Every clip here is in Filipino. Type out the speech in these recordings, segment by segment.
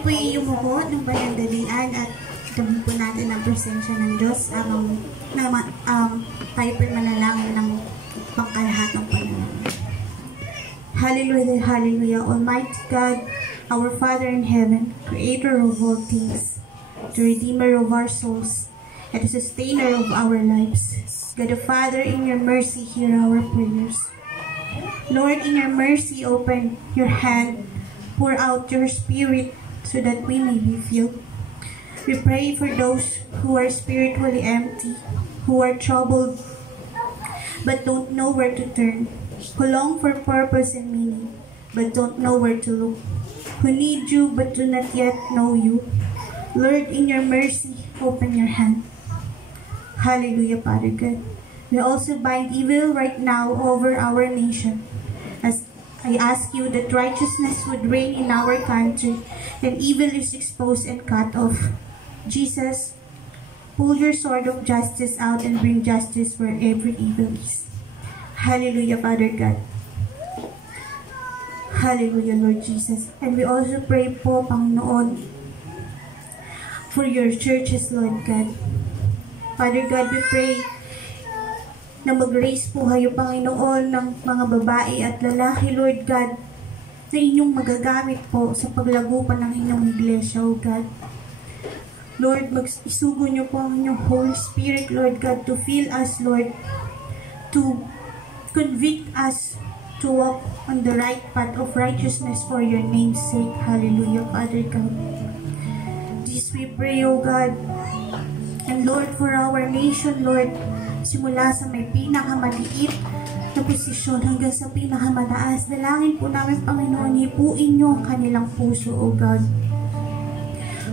po yumuko ng panandalian at gawin po natin ang presensya ng Diyos tayo po manalangin ng pangkalahat ng panalangin. Hallelujah, hallelujah. Almighty God, our Father in heaven, Creator of all things, the Redeemer of our souls, and the Sustainer of our lives. God the Father, in your mercy, hear our prayers. Lord, in your mercy, open your hand, pour out your Spirit so that we may be filled. We pray for those who are spiritually empty, who are troubled, but don't know where to turn, who long for purpose and meaning, but don't know where to look, who need you, but do not yet know you. Lord, in your mercy, open your hand. Hallelujah, Father God. We also bind evil right now over our nation. As I ask you that righteousness would reign in our country and evil is exposed and cut off. Jesus, pull your sword of justice out and bring justice where every evil is. Hallelujah, Father God. Hallelujah, Lord Jesus. And we also pray po, Panginoon, for your churches, Lord God. Father God, we pray na mag-raise po kayo, Panginoon, ng mga babae at lalaki, Lord God, na inyong magagamit po sa paglago pa ng inyong iglesia, O God. Lord, isugo niyo po ang inyong Holy Spirit, Lord God, to fill us, Lord, to convict us to walk on the right path of righteousness for your name's sake. Hallelujah, Father God. This we pray, O God. And Lord, for our nation, Lord, simula sa may pinakamaliit na posisyon hanggang sa pinakamataas, dalangin po namin, Panginoon, hipuin niyo ang kanilang puso, O God.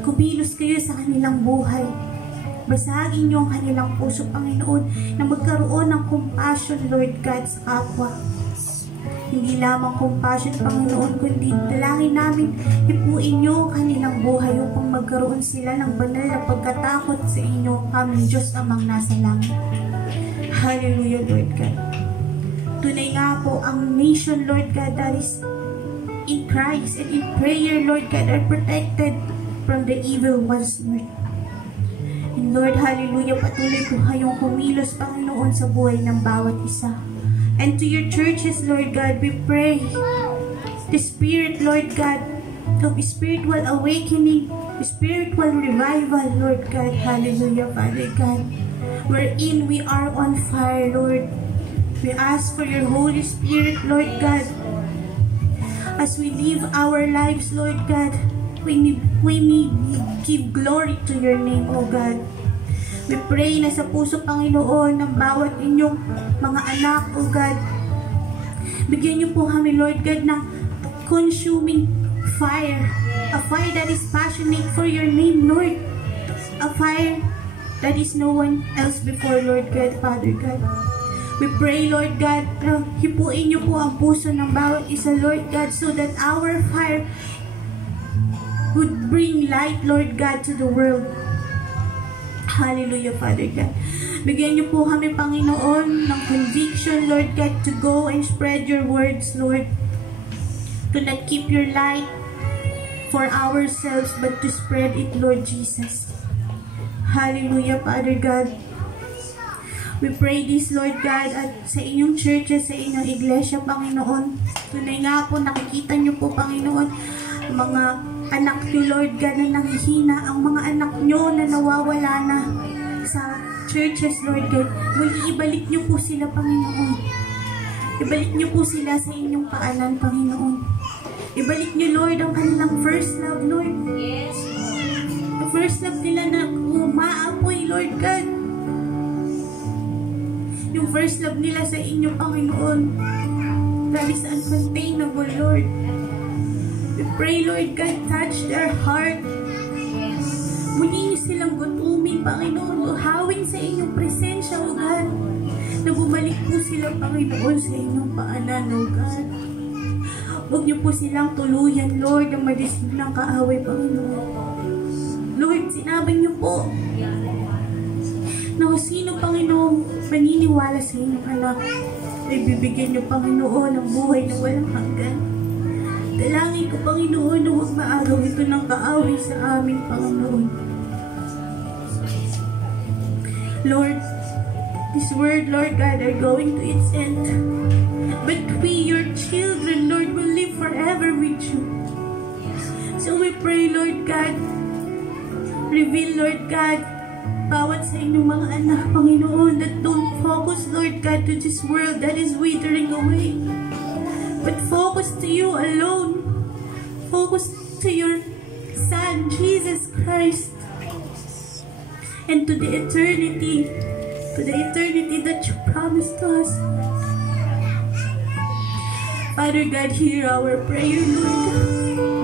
Kumilos kayo sa kanilang buhay. Basagin niyo ang kanilang puso, Panginoon, na magkaroon ng compassion, Lord God, sa kapwa. Hindi lamang compassion, Panginoon, kundi dalangin namin, hipuin niyo ang kanilang buhay upang magkaroon sila ng banal na pagkatakot sa inyo, aming Diyos amang nasa langit. Hallelujah, Lord God. Tunay nga po, ang nation, Lord God, that is in Christ and in prayer, Lord God, are protected from the evil ones, Lord. And Lord, hallelujah, patuloy po kayong kumilos, Panginoon, sa buhay ng bawat isa. And to your churches, Lord God, we pray the Spirit, Lord God, of spiritual awakening, spiritual revival, Lord God, hallelujah, Father God, wherein we are on fire, Lord. We ask for your Holy Spirit, Lord God, as we live our lives, Lord God. We may give glory to your name, O God. We pray na sa puso, Panginoon, ng bawat inyong mga anak, O God. Bigyan niyo po kami, Lord God, ng consuming fire. A fire that is passionate for your name, Lord. A fire that is no one else before, Lord God, Father God. We pray, Lord God, na hipuin niyo po ang puso ng bawat isa, Lord God, so that our fire would bring light, Lord God, to the world. Hallelujah, Father God. Bigyan niyo po kami, Panginoon, ng conviction, Lord God, to go and spread your words, Lord. To not keep your light for ourselves, but to spread it, Lord Jesus. Hallelujah, Father God. We pray this, Lord God, at sa inyong churches, sa inyong iglesia, Panginoon. Tunay nga po, nakikita niyo po, Panginoon, mga anak niyo, Lord God, na nanghihina, ang mga anak niyo na nawawala na sa churches, Lord God. Muli, ibalik niyo po sila, Panginoon. Ibalik niyo po sila sa inyong paanan, Panginoon. Ibalik niyo, Lord, ang kanilang first love, Lord. Yes. The first love nila na umaapoy, Lord God. Yung first love nila sa inyo, Panginoon, that is uncontainable, Lord. We pray, Lord God, touch their heart. Muli niyo silang gutumin, Panginoon, uhawin sa inyong presensya, O God. Na bumalik po sila, Panginoon, sa inyong paanan, O God. Huwag niyo po silang tuluyan, Lord, na madisip ng kaaway, Panginoon. Lord, sinabi niyo po na kung sino, Panginoon, maniniwala sa inyong anak, ay bibigyan niyo, Panginoon, ng buhay na walang hanggan. Dalangin ko, Panginoon, na huwag maagaw ito ng kaaway sa amin, Panginoon. Lord, this word, Lord God, are going to its end. But we, your children, Lord, will live forever with you. So we pray, Lord God, reveal, Lord God, bawat sa inyong mga anak, Panginoon, that don't focus, Lord God, to this world that is withering away. But focus to you alone. Focus to your Son, Jesus Christ. And to the eternity that you promised to us. Father God, hear our prayer, Lord God.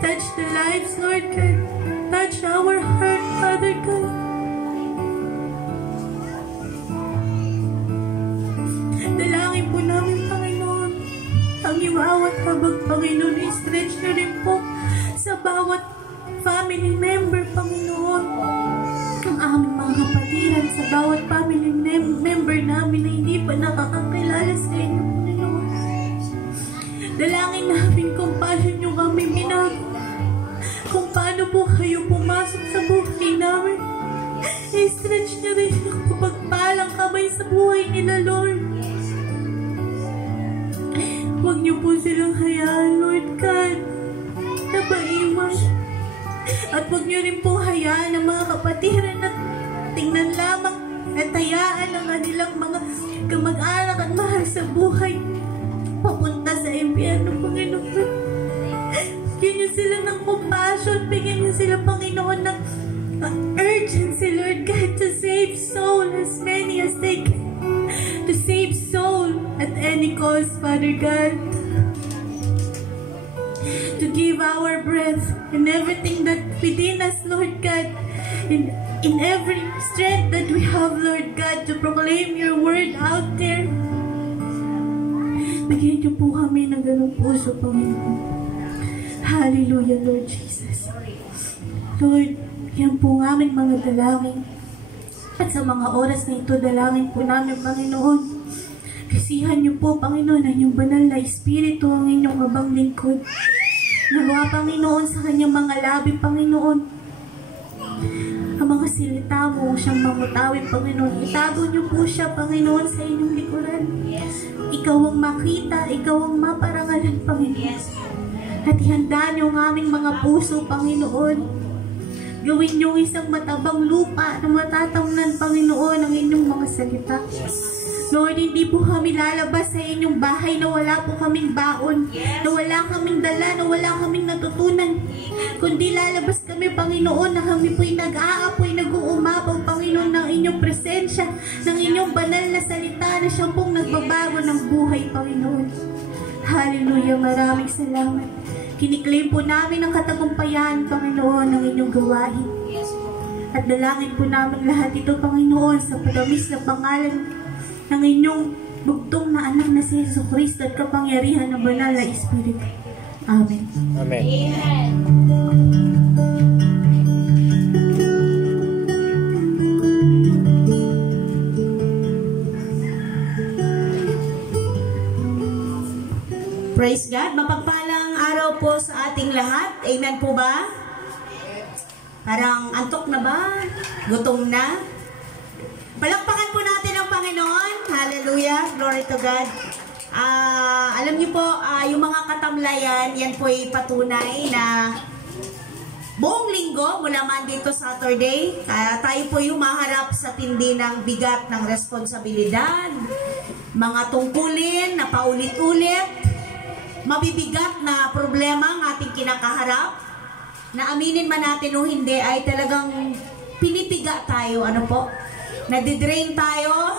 Touch the lives, Lord God. Touch our heart, Father God. Dalangin po namin, Panginoon, ang iyong awat habag, Panginoon, i-stretch na rin po sa bawat family member, Panginoon. Ang aming mga kapatiran sa bawat family member namin na hindi pa nakakakilala sa inyo, Panginoon. Dalangin namin kung paano nyo kami binago, kung paano po kayo pumasok sa buhay namin. I-stretch nyo rin yung pagpalang kamay sa buhay nila, Lord. Huwag nyo po silang hayaan, Lord God, na maiwan. At huwag nyo rin po hayaan ang mga kapatiran na tingnan lamang at hayaan ang kanilang mga kamag-anak at mahal sa buhay papunta sa impyerno, Panginoon. Bigyan nyo sila ng compassion, bigyan nyo sila, Panginoon, ng urgency, Lord God, to save soul as many as they can. To save soul at any cost, Father God. To give our breath and everything that within us, Lord God, in every strength that we have, Lord God, to proclaim your word out there. Bigyan niyo po kami ng ganung puso, Panginoon. Hallelujah, Lord Jesus. Lord, yan po ang aming mga dalangin. At sa mga oras na ito, dalangin po namin, Panginoon. Kasihan niyo po, Panginoon, ang inyong banal na Espiritu, ang inyong abang lingkod. Nawa, Panginoon, sa kanyang mga labi, Panginoon. Ang mga silita mo, siyang mangutawin, Panginoon. Itago niyo po siya, Panginoon, sa inyong likuran. Ikaw ang makita, ikaw ang maparangalan, Panginoon. At ihanda niyo ang aming mga puso, Panginoon. Gawin niyo isang matabang lupa na matatamnan, Panginoon, ang inyong mga salita. Lord, hindi po kami lalabas sa inyong bahay na wala po kaming baon, na wala kaming dala, na wala kaming natutunan. Kundi lalabas kami, Panginoon, na kami po'y nag-aapoy, nag-uumapaw, Panginoon, ng inyong presensya, ng inyong banal na salita na siyang pong nagbabago ng buhay, Panginoon. Hallelujah, maraming salamat. Kiniklaim po namin ang katagumpayan, Panginoon, ng inyong gawain. At dalangin po namin lahat ito, Panginoon, sa patamis na pangalan ng inyong bugtong na anak na si Jesucristo at kapangyarihan ng banal na Espiritu. Amen. Amen. Amen. Praise God. Mapagpalang araw po sa ating lahat. Amen po ba? Parang antok na ba? Gutom na? Palakpakan po natin ang Panginoon. Hallelujah. Glory to God. Alam niyo po, yung mga katamlayan, yan po ay patunay na buong linggo, mula Monday to Saturday, tayo po yung maharap sa tindi ng bigat ng responsibilidad, mga tungkulin na paulit-ulit, mabibigat na problema ang ating kinakaharap, na aminin man natin o hindi, ay talagang pinipiga tayo, ano po, nadidrain tayo,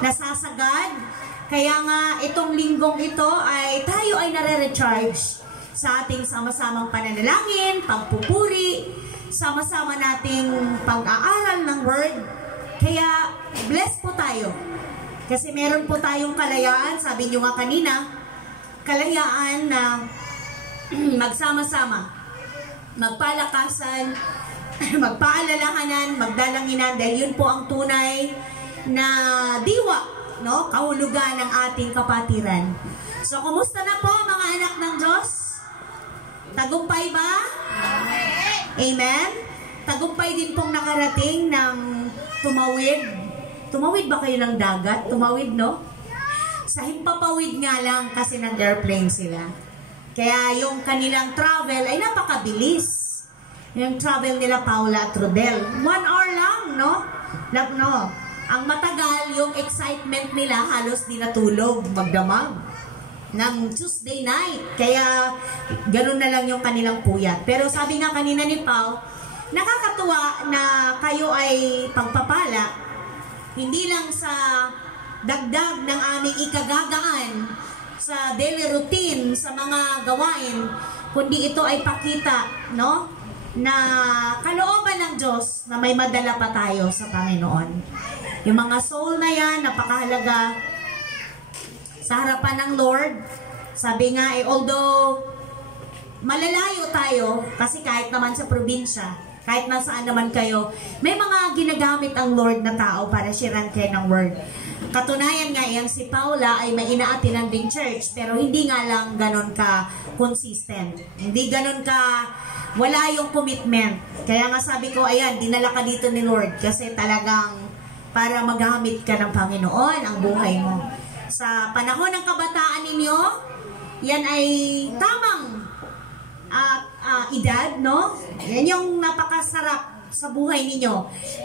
nasasagad. Kaya nga itong linggong ito ay tayo ay nare-recharge sa ating sama-samang pananalangin, pagpupuri, sama-sama nating pag-aaral ng word. Kaya bless po tayo. Kasi meron po tayong kalayaan, sabi nyo nga kanina, kalayaan na magsama-sama, magpalakasan, magpaalalahanan, magdalanginan, dahil yun po ang tunay na diwa, no? Kahulugan ng ating kapatiran. So So, kumusta na po mga anak ng Diyos? Tagumpay ba? Amen? Tagumpay din pong nakarating ng tumawid. Tumawid ba kayo ng dagat? Tumawid, no? Sa himpapawid nga lang kasi nag-airplane sila. Kaya yung kanilang travel ay napakabilis. Yung travel nila Paula at Rodel. 1 hour lang, no? No. Ang matagal, yung excitement nila halos di natulog, magdamag ng Tuesday night. Kaya ganun na lang yung kanilang puyat. Pero sabi nga kanina ni Pao, nakakatuwa na kayo ay pagpapala, hindi lang sa dagdag ng aming ikagagaan sa daily routine, sa mga gawain, kundi ito ay pakita, no? Na kalooban ng Diyos na may madala pa tayo sa Panginoon. Yung mga soul na yan, napakahalaga sa harapan ng Lord. Sabi nga, although malalayo tayo, kasi kahit naman sa probinsya, kahit nasaan naman kayo, may mga ginagamit ang Lord na tao para sharean kayo ng word. Katunayan nga, yan si Paula ay may inaatinan ding church, pero hindi nga lang ganon ka consistent. Hindi ganon ka, wala yung commitment. Kaya nga sabi ko, ayan, dinala ka dito ni Lord kasi talagang para magamit ka ng Panginoon ang buhay mo. Sa panahon ng kabataan ninyo, yan ay tamang edad, no? Yan yung napakasarap sa buhay ninyo.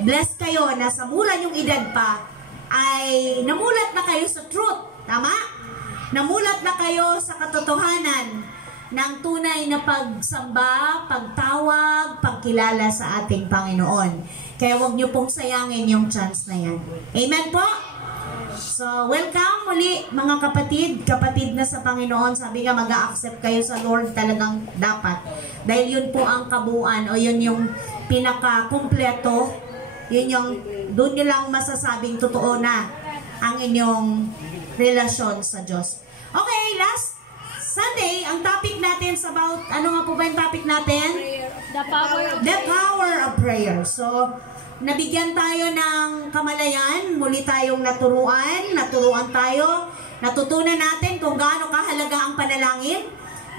Blessed kayo na sa mula yung edad pa, ay namulat na kayo sa truth. Tama? Namulat na kayo sa katotohanan ng tunay na pagsamba, pagtawag, pagkilala sa ating Panginoon. Kaya huwag niyo pong sayangin yung chance na yan. Amen po? So, welcome muli mga kapatid na sa Panginoon. Sabi nga, mag-a-accept kayo sa Lord, talagang dapat. Dahil yun po ang kabuuan o yun yung pinaka-kumpleto. Yun yung, doon nyo lang masasabing totoo na ang inyong relasyon sa Diyos. Okay, last Sunday, ang topic natin is about, ano nga po ba yung topic natin? The power of prayer. So, nabigyan tayo ng kamalayan, muli tayong naturuan tayo, natutunan natin kung gaano kahalaga ang panalangin.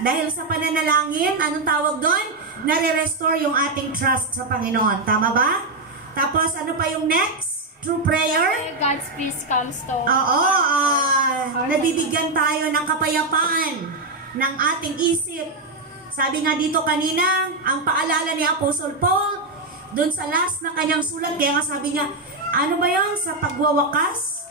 Dahil sa pananalangin, anong tawag doon? Nare-restore yung ating trust sa Panginoon. Tama ba? Tapos, ano pa yung next? Through prayer? God's peace comes to Oo, nabibigyan tayo ng kapayapaan ng ating isip. Sabi nga dito kanina, ang paalala ni Apostle Paul, doon sa last na kanyang sulat, kaya nga sabi niya, ano ba yun? Sa pagwawakas?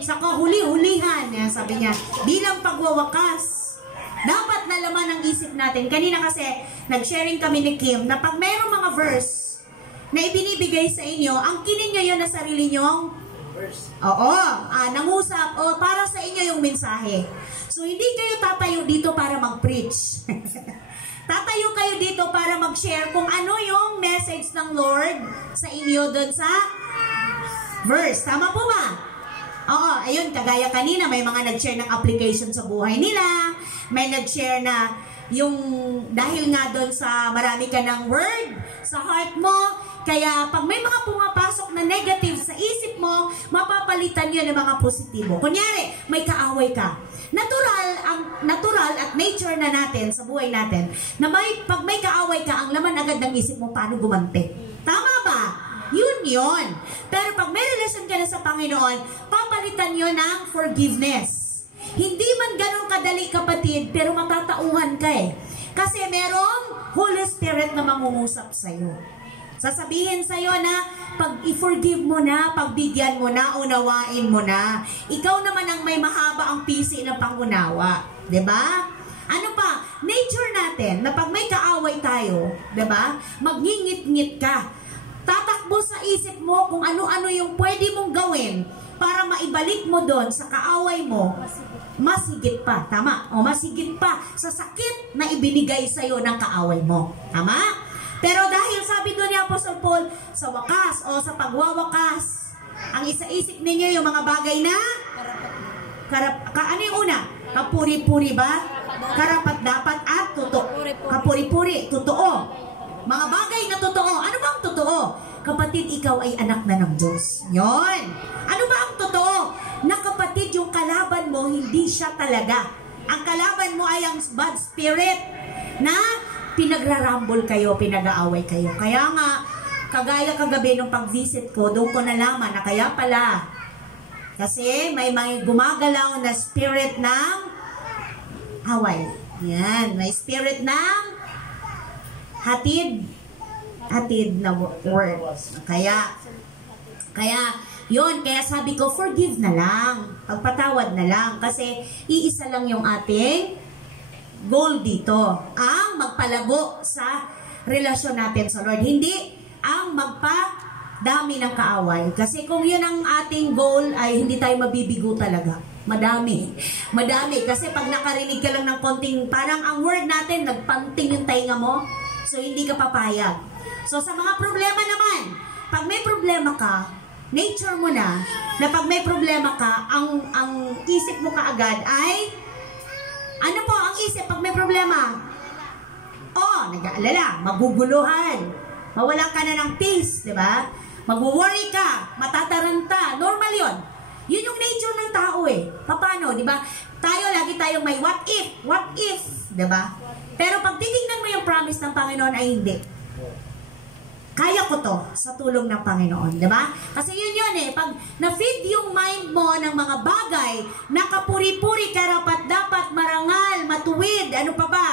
Sa kahuli-hulihan, sabi niya, bilang pagwawakas, dapat nalaman ang isip natin. Kanina kasi, nag-sharing kami ni Kim, na pag mayroong mga verse na ibinibigay sa inyo, ang kinin nyo yun na sarili nyong nangusap, o para sa inyo yung mensahe. So, hindi kayo tatayo dito para mag-preach. Tatayo kayo dito para mag-share kung ano yung message ng Lord sa inyo doon sa verse. Tama po ba? Oo, ayun, kagaya kanina, may mga nag-share ng application sa buhay nila. May nag-share na yung, dahil nga doon sa marami ka ng word sa heart mo, kaya pag may mga pumapasok na negative sa isip mo, mapapalitan yun ng mga positibo. Kunyari, may kaaway ka. Natural at nature na natin sa buhay natin, na pag may kaaway ka, ang laman agad ng isip mo, paano gumante. Tama ba? Yun. Pero pag may relasyon ka na sa Panginoon, papalitan yun ng forgiveness. Hindi man ganun kadali, kapatid, pero matatauhan ka eh. Kasi merong Holy Spirit na mangungusap sa'yo. Sasabihin sa'yo na pag i-forgive mo na, pagbigyan mo na, unawain mo na. Ikaw naman ang may mahaba ang pisi ng pangunawa. Diba? Ano pa? Nature natin, na pag may kaaway tayo, diba? Magngingit-ngit ka. Tatakbo sa isip mo kung ano-ano yung pwede mong gawin para maibalik mo doon sa kaaway mo. Masigit pa, tama? O masigit pa sa sakit na ibinigay sa'yo ng kaaway mo. Tama? Pero dahil sabi doon ni Apostle Paul, sa wakas o sa pagwawakas, ang isa-isip ninyo yung mga bagay na ano yung una? Kapuri-puri ba? Karapat-dapat at totoo. Kapuri-puri, totoo. Mga bagay na totoo. Ano ba ang totoo? Kapatid, ikaw ay anak na ng Diyos. Yon. Ano ba ang totoo? Na kapatid, yung kalaban mo, hindi siya talaga Ang kalaban mo ay ang bad spirit na pinagrarambol kayo, pinag-aaway kayo. Kaya nga, kagaya kagabi nung pag-visit ko, doon ko nalaman na kaya pala. Kasi may gumagalaw na spirit ng away. Yan, may spirit ng hatid na word. Kaya sabi ko, forgive na lang. Pagpatawad na lang. Kasi iisa lang yung ating goal dito. Ang magpalago sa relasyon natin sa Lord. Hindi ang magpadami ng kaaway. Kasi kung yun ang ating goal, ay hindi tayo mabibigo talaga. Madami. Kasi pag nakarinig ka lang ng konting, parang ang word natin, nagpanting yung tainga mo. So, hindi ka papayag. So, sa mga problema naman, pag may problema ka, nature mo na pag may problema ka, ang isip mo kaagad ay, ano po ang isip pag may problema? Nag-aalala, maguguluhan, mawalan ka na ng peace, di ba? Mag-worry ka, matataranta, normal yon. Yun yung nature ng tao Paano, di ba? Lagi tayong may what if, di ba? Pero pag titignan mo yung promise ng Panginoon ay hindi. Kaya ko to sa tulong ng Panginoon, di ba? Kasi yun pag na-feed yung mind mo ng mga bagay na kapuri-puri, karapat-dapat, marangal, matuwid, ano pa ba?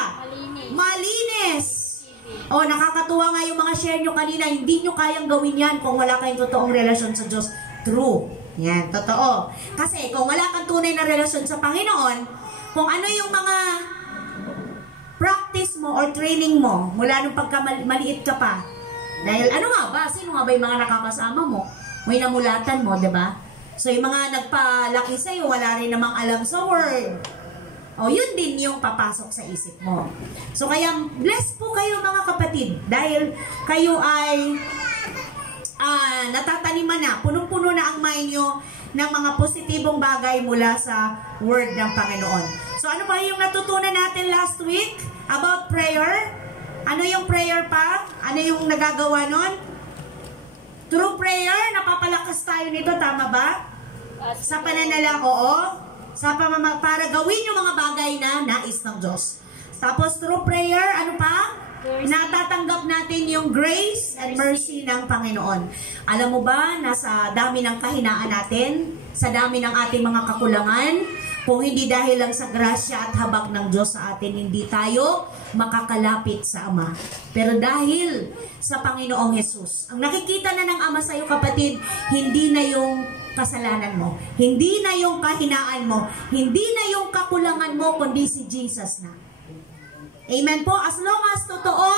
Malinis. Nakakatuwa nga yung mga share nyo kanina, hindi nyo kayang gawin yan kung wala kayong totoong relasyon sa Diyos. True. Yan, totoo. Kasi kung wala kang tunay na relasyon sa Panginoon, kung ano yung mga practice mo or training mo mula nung pagkamaliit ka pa, dahil ano nga ba? Sino nga ba yung mga nakakasama mo? May namulatan mo, diba? So yung mga nagpalaki sa'yo, wala rin namang alam sa word. Yun din yung papasok sa isip mo. So kaya bless po kayo mga kapatid. Dahil kayo ay natataniman na, punong-puno na ang mind nyo ng mga positibong bagay mula sa word ng Panginoon. So ano pa yung natutunan natin last week about prayer? Ano yung prayer pa? Ano yung nagagawa nun? Through prayer, napapalakas tayo nito, tama ba? Sa pananalang, para gawin yung mga bagay na nais ng Diyos. Tapos through prayer, ano pa? Natatanggap natin yung grace and mercy ng Panginoon. Alam mo ba, nasa dami ng kahinaan natin, sa dami ng ating mga kakulangan, kung hindi dahil lang sa grasya at habag ng Diyos sa atin, hindi tayo makakalapit sa Ama. Pero dahil sa Panginoong Jesus, ang nakikita na ng Ama sa iyo, kapatid, hindi na yung kasalanan mo, hindi na yung kahinaan mo, hindi na yung kakulangan mo, kundi si Jesus na. Amen po. As long as totoo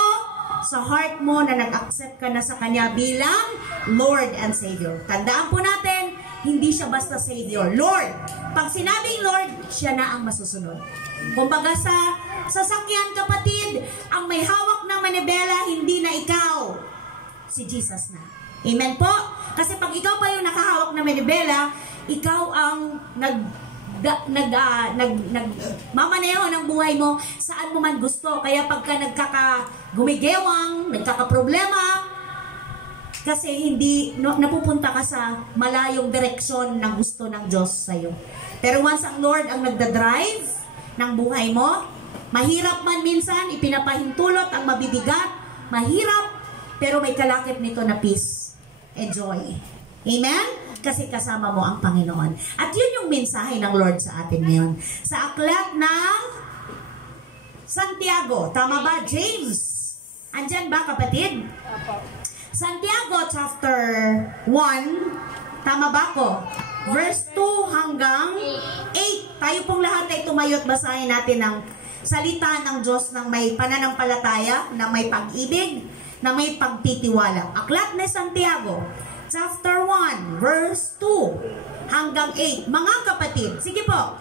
sa heart mo na nag-accept ka na sa Kanya bilang Lord and Savior. Tandaan po natin, hindi siya basta Savior. Lord. Pag sinabing Lord, siya na ang masusunod. Kumbaga sa sasakyan, kapatid, ang may hawak na manibela, hindi na ikaw. Si Jesus na. Amen po? Kasi pag ikaw pa yung nakahawak na manibela, ikaw ang mamaneho ng buhay mo saan mo man gusto. Kaya pagka gumigewang, nagkakaproblema, kasi hindi napupunta ka sa malayong direksyon ng gusto ng Diyos sa'yo. Pero once ang Lord ang nagdadrive ng buhay mo, mahirap man minsan, ipinapahintulot ang mabibigat, mahirap, pero may kalakip nito na peace and joy. Amen? Kasi kasama mo ang Panginoon. At yun yung mensahe ng Lord sa atin ngayon. Sa aklat ng Santiago, tama ba? James. Andyan ba, kapatid? Santiago chapter 1, tama ba ko? Verse 2 hanggang 8. Tayo pong lahat ay tumayo at basahin natin ang salita ng Diyos ng may pananampalataya, na may pag-ibig, na may pagtitiwala. Aklat ni Santiago, chapter 1, verse 2 hanggang 8. Mga kapatid, sige po,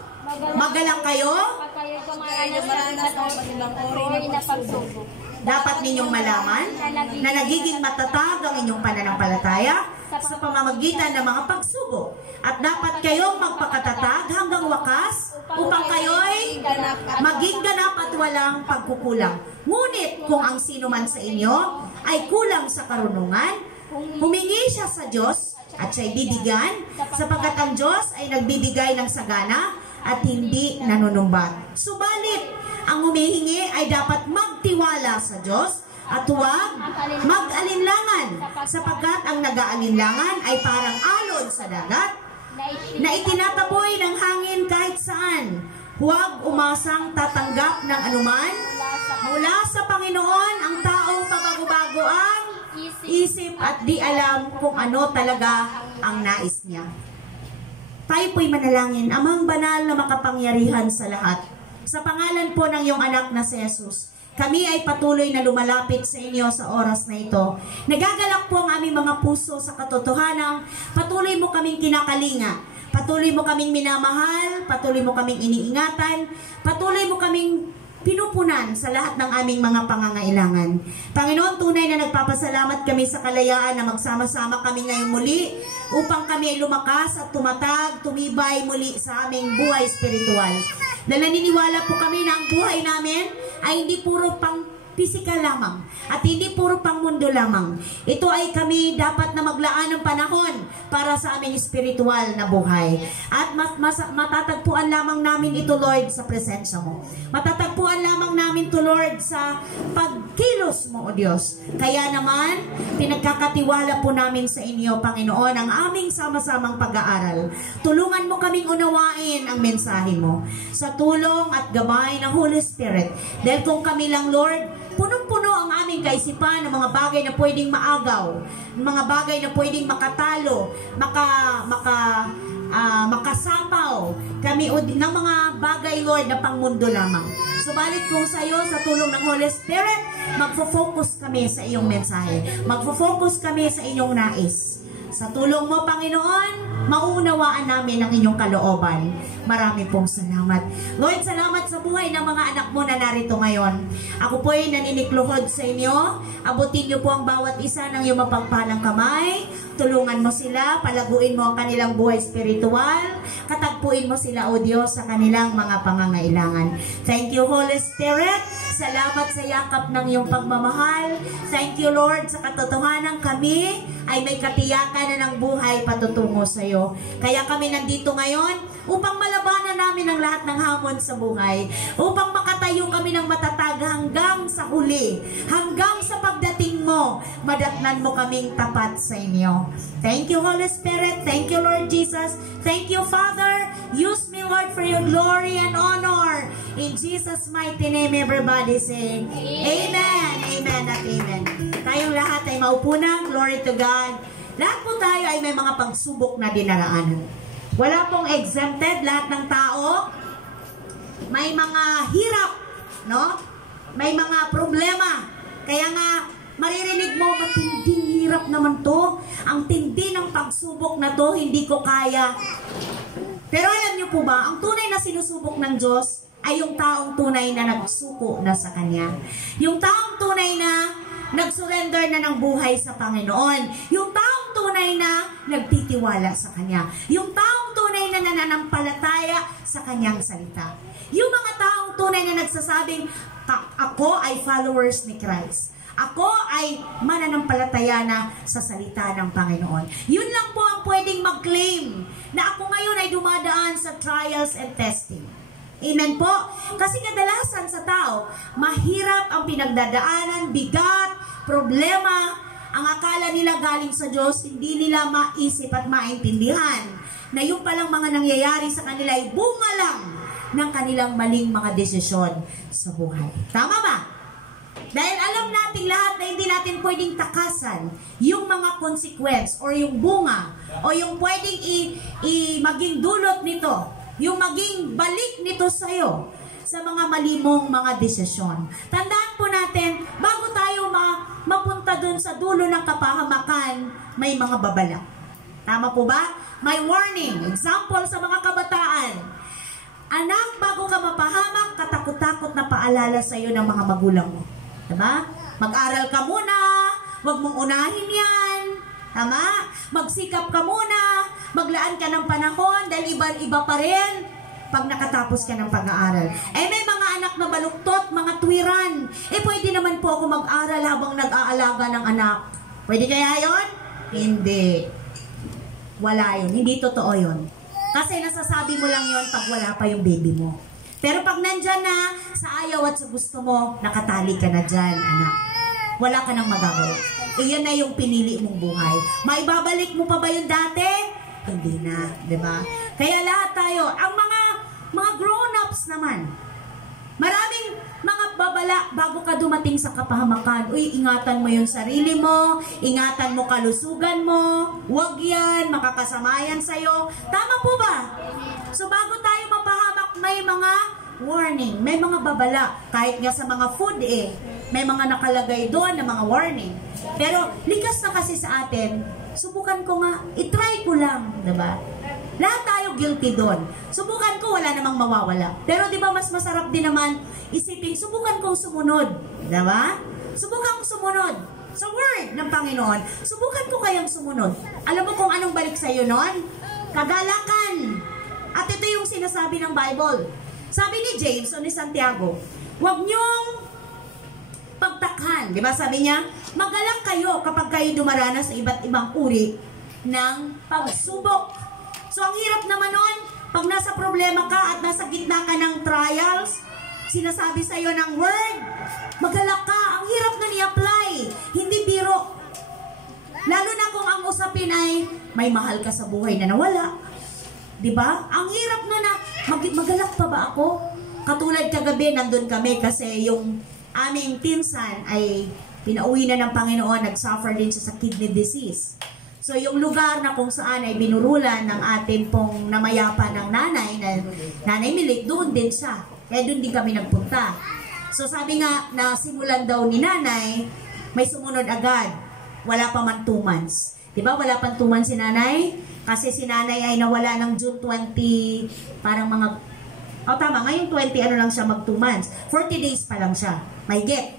magalang kayo. Pag kayo dumaranas ng uri na pagsubok, dapat ninyong malaman na nagiging matatag ang inyong pananampalataya sa pamamagitan ng mga pagsubok. At dapat kayong magpakatatag hanggang wakas upang kayo'y maging ganap at walang pagkukulang. Ngunit kung ang sino man sa inyo ay kulang sa karunungan, humingi siya sa Diyos at siya'y bibigyan, sapagkat ang Diyos ay nagbibigay ng sagana at hindi nanunumbat. Subalit, ang humihingi ay dapat magtiwala sa Diyos at huwag mag-alinlangan, sapagkat ang nag-aalinlangan ay parang alon sa dagat na itinataboy ng hangin kahit saan. Huwag umasang tatanggap ng anuman mula sa Panginoon. Ang taong pabago-bago ang isip at di alam kung ano talaga ang nais niya. Tayo po'y manalangin. Amang banal na makapangyarihan sa lahat, sa pangalan po ng iyong anak na si Jesus, kami ay patuloy na lumalapit sa inyo sa oras na ito. Nagagalak po ang aming mga puso sa katotohanan. Patuloy mo kaming kinakalinga. Patuloy mo kaming minamahal. Patuloy mo kaming iniingatan. Patuloy mo kaming pinupunan sa lahat ng aming mga pangangailangan. Panginoon, tunay na nagpapasalamat kami sa kalayaan na magsama-sama kami ngayon muli upang kami ay lumakas at tumatag, tumibay muli sa aming buhay spiritual. Dahil naniniwala po kami na ang buhay namin ay hindi puro pang pisikal lamang at hindi puro pang mundo lamang. Ito ay kami dapat na maglaan ng panahon para sa aming spiritual na buhay. At matatagpuan lamang namin ito, Lord, sa presensya mo. Matatagpuan lamang namin ito, Lord, sa pagkilos mo, O Diyos. Kaya naman, pinagkakatiwala po namin sa inyo, Panginoon, ang aming sama-samang pag-aaral. Tulungan mo kaming unawain ang mensahe mo sa tulong at gabay ng Holy Spirit. Dahil kung kami lang, Lord, punong-puno ang aming kaisipan ng mga bagay na pwedeng maagaw, mga bagay na pwedeng makatalo, makasapaw kami ng mga bagay, Lord, na pangmundo lamang. Subalit kung sa iyo, sa tulong ng Holy Spirit, magfo-focus kami sa iyong mensahe. Magfo-focus kami sa iyong nais. Sa tulong mo, Panginoon, mauunawaan namin ang inyong kalooban. Marami pong salamat. Lord, salamat sa buhay ng mga anak mo na narito ngayon. Ako po ay naninikluhod sa inyo. Abutin niyo po ang bawat isa ng iyong mapagpalang kamay. Tulungan mo sila, palaguin mo ang kanilang buhay spiritual. Katagpuin mo sila, O Diyos, sa kanilang mga pangangailangan. Thank you, Holy Spirit. Salamat sa yakap ng iyong pagmamahal. Thank you, Lord, sa katotohanan kami ay may katiyakan na ng buhay patutungo sa iyo. Kaya kami nandito ngayon upang malabanan namin ang lahat ng hamon sa buhay. Upang makatayo kami ng matatag hanggang sa huli. Hanggang sa pagdating mo, madatnan mo kaming tapat sa inyo. Thank you, Holy Spirit. Thank you, Lord Jesus. Thank you, Father. Use me, Lord, for your glory and honor. In Jesus' mighty name, everybody say, Amen. Amen at Amen. Tayong lahat ay maupo na. Glory to God. Lahat po tayo ay may mga pagsubok na dinaraanan. Wala pong exempted. Lahat ng tao may mga hirap, no? May mga problema. Kaya nga, maririnig mo, matinding hirap naman to. Ang tindi ng pagsubok na to, hindi ko kaya. Pero alam niyo po ba, ang tunay na sinusubok ng Diyos ay yung taong tunay na nagsuko na sa Kanya. Yung taong tunay na nagsurrender na ng buhay sa Panginoon. Yung taong tunay na nagtitiwala sa Kanya. Yung taong tunay na nananampalataya sa Kanyang salita. Yung mga taong tunay na nagsasabing, ako ay followers ni Christ. Ako ay mananampalataya na sa salita ng Panginoon. Yun lang po ang pwedeng mag-claim na ako ngayon ay dumadaan sa trials and testing. Amen po? Kasi kadalasan sa tao, mahirap ang pinagdadaanan, bigat, problema. Ang akala nila galing sa Diyos, hindi nila maisip at maintindihan na yung palang mga nangyayari sa kanila ay bunga lang ng kanilang maling mga desisyon sa buhay. Tama ba? Dahil alam nating lahat na hindi natin pwedeng takasan yung mga consequence or yung bunga o yung pwedeng maging dulot nito, yung maging balik nito sa'yo sa mga malimong mga desisyon. Tandaan po natin, bago tayo mapunta dun sa dulo ng kapahamakan, may mga babala. Tama po ba? May warning. Example sa mga kabataan. Anak, bago ka mapahamak, katakot-takot na paalala sa'yo ng mga magulang mo. Diba? Mag-aral ka muna, huwag mong unahin yan. Tama? Magsikap ka muna, maglaan ka ng panahon dahil iba-iba pa rin pag nakatapos ka ng pag-aaral. May mga anak na baluktot, mga tuwiran. Pwede naman po ako mag-aral habang nag-aalaga ng anak. Pwede kaya yon? Hindi. Wala yun. Hindi totoo yun. Kasi nasasabi mo lang yon pag wala pa yung baby mo. Pero pag nandyan na, sa ayaw at sa gusto mo, nakatali ka na dyan, anak. Wala ka nang magagawa. Iyan na yung pinili mong buhay. Maibabalik mo pa ba yung dati? Hindi na, di ba? Kaya lahat tayo, ang mga grown-ups naman, maraming mga babala bago ka dumating sa kapahamakan. Uy, ingatan mo yung sarili mo, ingatan mo kalusugan mo, huwag yan, makakasama yan sa'yo. Tama po ba? So bago tayo mapahamak, may mga warning, may mga babala. Kahit nga sa mga food may mga nakalagay doon na mga warning. Pero likas na kasi sa atin, subukan ko nga, itry ko lang, diba? Lahat tayo guilty doon. Subukan ko, wala namang mawawala. Pero di ba mas masarap din naman isipin, subukan kong sumunod. Diba? Subukan kong sumunod sa word ng Panginoon. Subukan ko kayang sumunod. Alam mo kung anong balik sa'yo noon? Kagalakan. At ito yung sinasabi ng Bible. Sabi ni James o ni Santiago, huwag niyong pagtakhan. Di ba sabi niya, magalak kayo kapag kayo dumaranas sa iba't ibang uri ng pagsubok. So, ang hirap naman nun, pag nasa problema ka at nasa gitna ka ng trials, sinasabi sa'yo ng word, magalak ka. Ang hirap na i-apply. Hindi biro. Lalo na kung ang usapin ay may mahal ka sa buhay na nawala. Diba? Ang hirap na magalak pa ba ako? Katulad kagabi, nandun kami kasi yung aming pinsan ay pinauwi na ng Panginoon, nag-suffer din siya sa kidney disease. So, yung lugar na kung saan ay binurulan ng atin pong namayapa ng nanay, na Nanay Milik, doon din siya. Kaya doon din kami nagpunta. So, sabi nga, na simulan daw ni nanay, may sumunod agad. Wala pa man 2 months. Diba? Wala pa 2 months si nanay. Kasi si nanay ay nawala ng June 20, parang mga, tama, ngayong 20, ano lang siya, mag 2 months. 40 days pa lang siya. May get.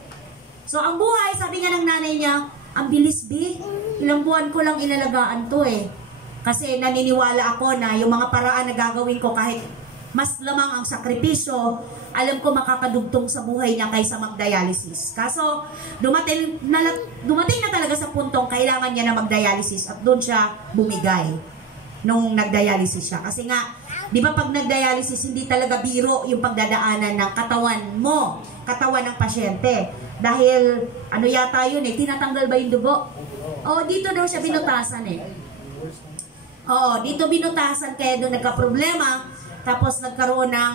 So, ang buhay, sabi nga ng nanay niya, ang bilis, B. Ilang buwan ko lang inalagaan to Kasi naniniwala ako na yung mga paraan na gagawin ko kahit mas lamang ang sakripisyo, alam ko makakadugtong sa buhay niya kaysa mag-dialysis. Kaso, dumating na talaga sa puntong kailangan niya na mag-dialysis at doon siya bumigay nung nag-dialysis siya. Kasi nga, di ba pag nag-dialysis, hindi talaga biro yung pagdadaanan ng katawan mo, katawan ng pasyente. Dahil, ano yata yun tinatanggal ba yung dugo? Dito daw siya binutasan dito binutasan, kaya doon nagka-problema, tapos nagkaroon ng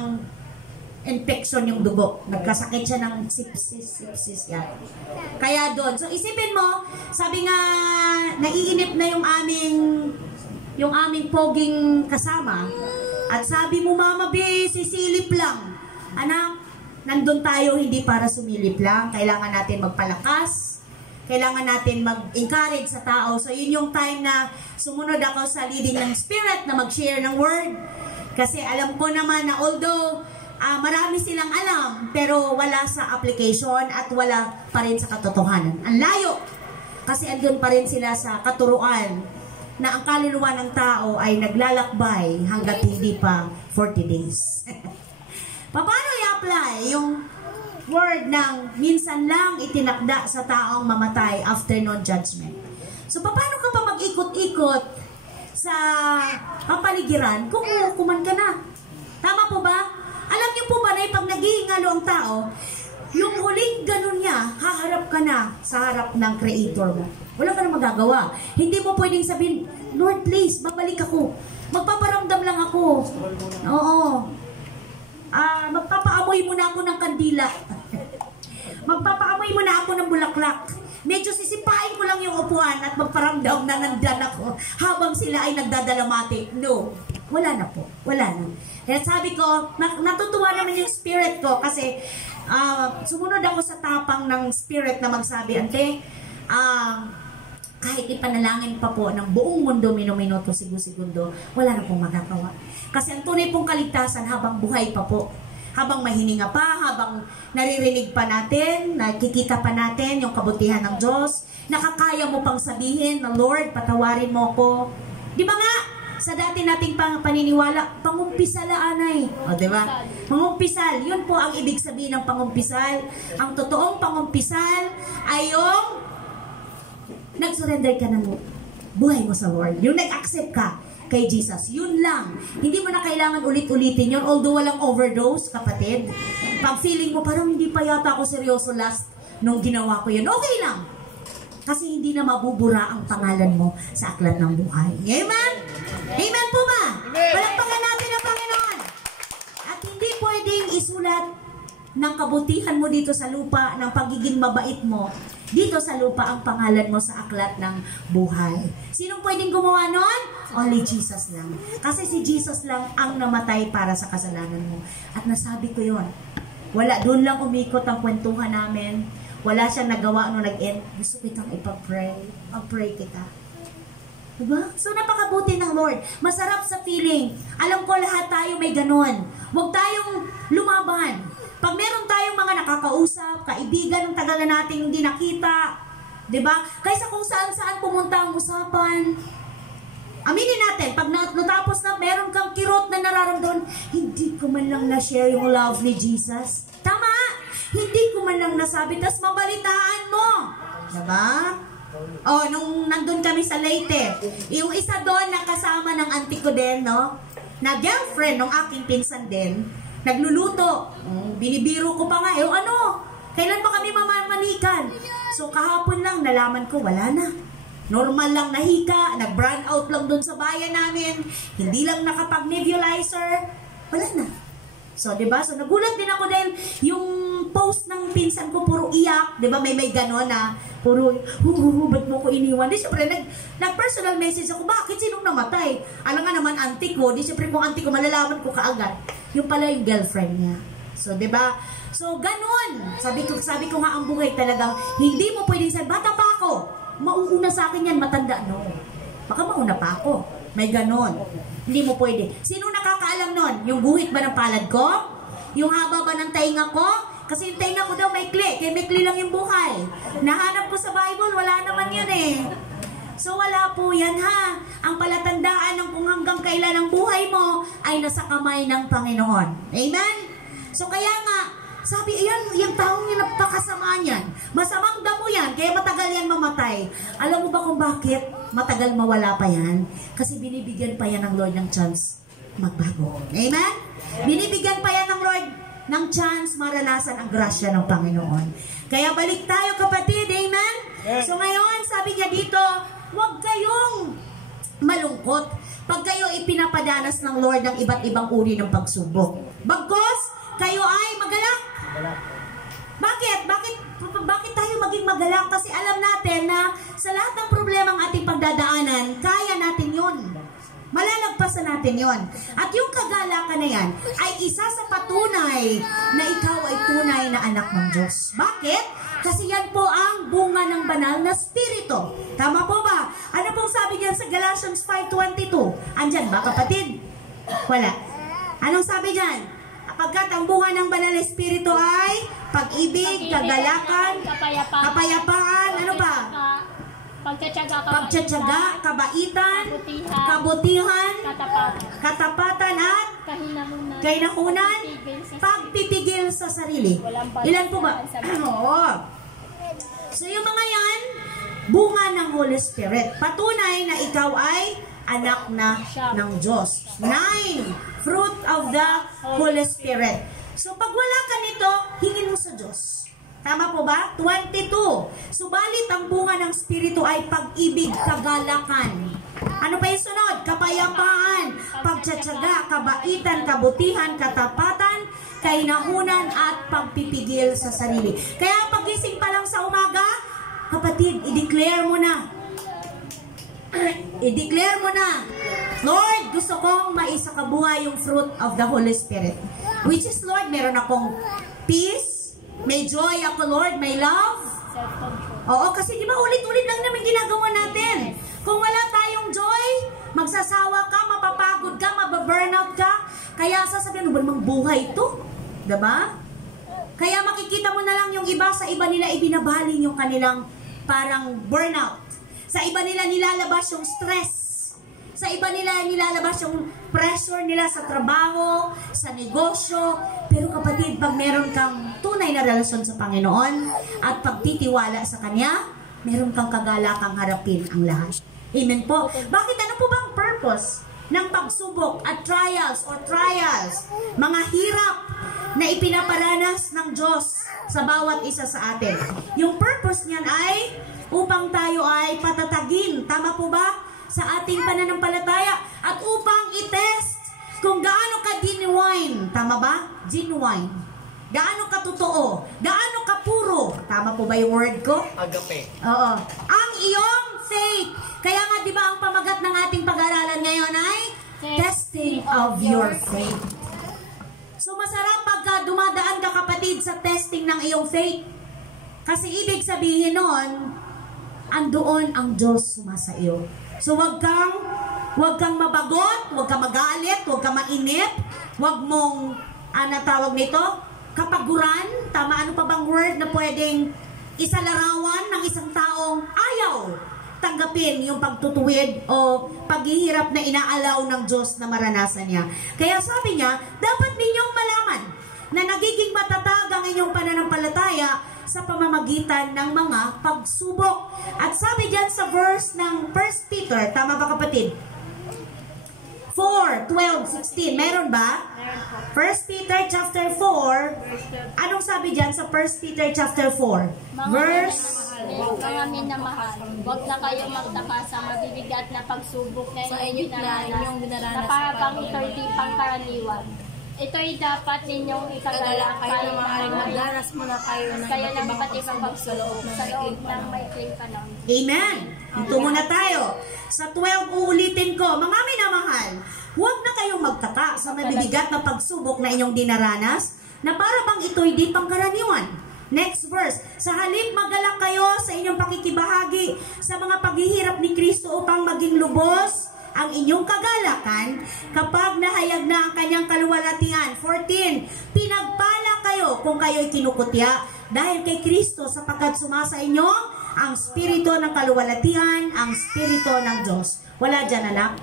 infection yung dugo. Nagkasakit siya ng sepsis yan. Kaya doon. So, isipin mo, sabi nga, naiinip na yung aming poging kasama, at sabi mo, Mama B, sisilip lang. Anak, nandun tayo hindi para sumilip lang. Kailangan natin magpalakas. Kailangan natin mag-encourage sa tao. So, yun yung time na sumunod ako sa leading ng Spirit na mag-share ng word. Kasi alam ko naman na although marami silang alam, pero wala sa application at wala pa rin sa katotohanan. Ang layo. Kasi andun pa rin sila sa katuruan na ang kaluluwa ng tao ay naglalakbay hanggat hindi pa 40 days. Paano i-apply yung word ng minsan lang itinakda sa taong mamatay after no judgment? So, paano ka pa mag-ikot-ikot sa kapaligiran kung kuman ka na? Tama po ba? Alam niyo po ba na pag naghihingalo ang tao, yung huling ganun niya, haharap ka na sa harap ng Creator mo. Wala ka na magagawa. Hindi mo pwedeng sabihin, Lord, please, babalik ako. Magpaparamdam lang ako. Oo. Magpapaamoy muna ako ng kandila. Magpapaamoy muna ako ng bulaklak. Medyo sisipain ko lang yung upuan at magparamdam na nandyan ako habang sila ay nagdadalamati. No. Wala na po. Wala na. Kaya sabi ko, natutuwa naman yung spirit ko kasi sumunod ako sa tapang ng spirit na magsabi, Ante, kahit ipanalangin pa po ng buong mundo, minuto, segundo, wala na pong magagawa. Kasi ang tunay pong kaligtasan habang buhay pa po. Habang mahininga pa, habang naririnig pa natin, nakikita pa natin yung kabutihan ng Diyos, nakakaya mo pang sabihin na, Lord, patawarin mo ko. Di ba nga, sa dati nating paniniwala, pangumpisal anay. O, di ba? Pangumpisal. Yun po ang ibig sabihin ng pangumpisal. Ang totoong pangumpisal ay yung nag-surrender ka ng buhay mo sa Lord. Yung nag-accept ka. kay Jesus. Yun lang. Hindi mo na kailangan ulit-ulitin yun. Although walang overdose, kapatid. Pag feeling mo, parang hindi pa yata ako seryoso last nung ginawa ko yun. Okay lang. Kasi hindi na mabubura ang pangalan mo sa aklat ng buhay. Amen? Amen po ba? Palakpakan natin ang Panginoon. At hindi pwedeng isulat ng kabutihan mo dito sa lupa, ng pagiging mabait mo, dito sa lupa ang pangalan mo sa aklat ng buhay. Sinong pwedeng gumawa nun? Only Jesus lang. Kasi si Jesus lang ang namatay para sa kasalanan mo. At nasabi ko yon. Wala, doon lang umikot ang kwentuhan namin. Wala siyang nagawa nung nag-end. Gusto kitang ipag-pray. Mag-pray kita. Diba? So, napakabuti ng Lord. Masarap sa feeling. Alam ko lahat tayo may ganon. Huwag tayong lumaban. Pag meron tayong mga nakakausap, kaibigan ng tagal na nating hindi nakita, diba? Kaysa kung saan-saan pumunta ang usapan. Aminin natin, pag natapos na meron kang kirot na nararamdaman, hindi ko man lang na-share yung love ni Jesus. Tama? Hindi ko man lang nasabi, tas mabalitaan mo. Diba? Oh, nung nandun kami sa Leyte, yung isa doon nakasama ng auntie ko din, no? Na girlfriend ng aking pinsan din, nagluluto. Binibiro ko pa nga, ano? Kailan ba kami mamamanikan? So kahapon lang, nalaman ko, wala na. Normal lang nahika, nag-brown out lang doon sa bayan namin, hindi lang nakapag-nebulizer, wala na. So, diba? So, nagulat din ako dahil yung post ng pinsan ko, puro iyak. Diba? May gano'n na, puro, ba't mo ko iniwan? Di, syempre, nag-personal message ako, bakit? Sinong namatay? Alam nga naman, auntie ko. Di, syempre, kung auntie ko, malalaman ko kaagad. Yung pala yung girlfriend niya. So, diba? So, gano'n. Sabi ko nga, ang buhay talagang, hindi mo pwedeng sabi, bata pa ako. Mauuna sa akin yan, matanda. No. Baka mauna pa ako. May ganon. Hindi mo pwede. Sino nakakaalam nun? Yung guhit ba ng palad ko? Yung haba ba ng tainga ko? Kasi yung tainga ko daw may kli. Kaya may kli lang yung buhay. Nahanap ko sa Bible, wala naman yun eh. So wala po yan ha. Ang palatandaan ng kung hanggang kailan ang buhay mo ay nasa kamay ng Panginoon. Amen? So kaya nga, sabi, ayan, yung taong yung napakasama niyan. Masamang damo yan, kaya matagal yan mamatay. Alam mo ba kung bakit matagal mawala pa yan? Kasi binibigyan pa yan ng Lord ng chance magbago. Amen? Binibigyan pa yan ng Lord ng chance maranasan ang grasya ng Panginoon. Kaya balik tayo kapatid, amen? So ngayon, sabi niya dito, huwag kayong malungkot pag kayo ipinapadanas ng Lord ng iba't ibang uri ng pagsubok. Bagkos, kayo ay magalak. Bakit tayo maging magalak? Kasi alam natin na sa lahat ng problema ang ating pagdadaanan, kaya natin yun. Malalagpasan natin yon. At yung kagalakan na yan ay isa sa patunay na ikaw ay tunay na anak ng Diyos. Bakit? Kasi yan po ang bunga ng banal na spirito. Tama po ba? Ano pong sabi diyan sa Galatians 5:22? Andyan ba kapatid? Wala. Anong sabi diyan? Pagkat ang bunga ng banal na espiritu ay pag-ibig, kagalakan, kapayapaan, ano ba? Pagtsatsaga, kabaitan, kabutihan, katapatan at kahinahunan, pagpipigil sa sarili. Ilan po ba? Oo. So yung mga yan, bunga ng Holy Spirit. Patunay na ikaw ay anak na ng Diyos. 9. Fruit of the Holy Spirit. So pag wala ka nito, hingin mo sa Diyos. Tama po ba? 22. Subalit ang bunga ng Espiritu ay pag-ibig, kagalakan. Ano pa yung sunod? Kapayapaan, pagtsatsaga, kabaitan, kabutihan, katapatan, kahinahunan, at pagpipigil sa sarili. Kaya pagising pa lang sa umaga, kapatid, i-declare mo na. I-declare mo na, Lord, gusto kong maisakabuhay yung fruit of the Holy Spirit. Which is, Lord, meron akong peace, may joy ako, Lord, may love. Oo, kasi di ba ulit-ulit lang naman ginagawa natin. Kung wala tayong joy, magsasawa ka, mapapagod ka, mababurnout ka. Kaya sasabihin, ano ba namang buhay ito? Diba? Kaya makikita mo na lang yung iba, sa iba nila ibinabaling yung kanilang parang burnout. Sa iba nila nilalabas yung stress. Sa iba nila nilalabas yung pressure nila sa trabaho, sa negosyo. Pero kapatid, pag meron kang tunay na relasyon sa Panginoon at pagtitiwala sa Kanya, meron kang kagalakang harapin ang lahat. Amen po. Bakit? Ano po bang purpose ng pagsubok at trials, mga hirap na ipinaparanas ng Diyos sa bawat isa sa atin. Yung purpose niyan ay upang tayo ay patatagin, tama po ba? Sa ating pananampalataya at upang i-test kung gaano ka genuine, tama ba? Genuine. Gaano ka totoo? Gaano ka puro? Tama po ba yung word ko? Agape. Oo. Ang iyong faith. Kaya nga, di ba, ang pamagat ng ating pag-aralan ngayon ay testing of your faith. So, masarap pagka dumadaan ka, kapatid, sa testing ng iyong faith. Kasi ibig sabihin nun, andoon ang Diyos sumasa iyo. So, wag kang mabagot, wag kang magalit, wag kang mainip, wag mong, tawag nito, kapaguran. Tama, ano pa bang word na pwedeng isalarawan ng isang taong ayaw tanggapin yung pagtutuwid o paghihirap na inaalaw ng Diyos na maranasan niya. Kaya sabi niya, dapat ninyong malaman na nagiging matatag ang inyong pananampalataya sa pamamagitan ng mga pagsubok. At sabi diyan sa verse ng 1 Peter, tama ba kapatid? 4:12-16, meron ba? 1 Peter chapter 4, anong sabi diyan sa 1 Peter chapter 4? Verse mga minamahal, huwag na kayo magtaka sa mabibigat na pagsubok na inyong dinaranas na para bang ito'y di pangkaraniwan. Ito'y dapat ninyong ikagalak kayo na maaaring magdaras muna kayo ng iba't ibang pagsubok sa loob ng maikling panahon. Amen! Ito muna tayo. Sa 12, uulitin ko, mga minamahal, huwag na kayong magtaka sa mabibigat na pagsubok na inyong dinaranas na para bang ito'y di pangkaraniwan. Next verse, sa halip magalak kayo sa inyong pakikibahagi sa mga paghihirap ni Kristo upang maging lubos ang inyong kagalakan kapag nahayag na ang kanyang kaluwalhatian. 14, pinagpala kayo kung kayo'y kinukutya dahil kay Kristo sapagkat sumasa inyo ang spirito ng kaluwalhatian, ang spirito ng Diyos. Wala dyan, anak?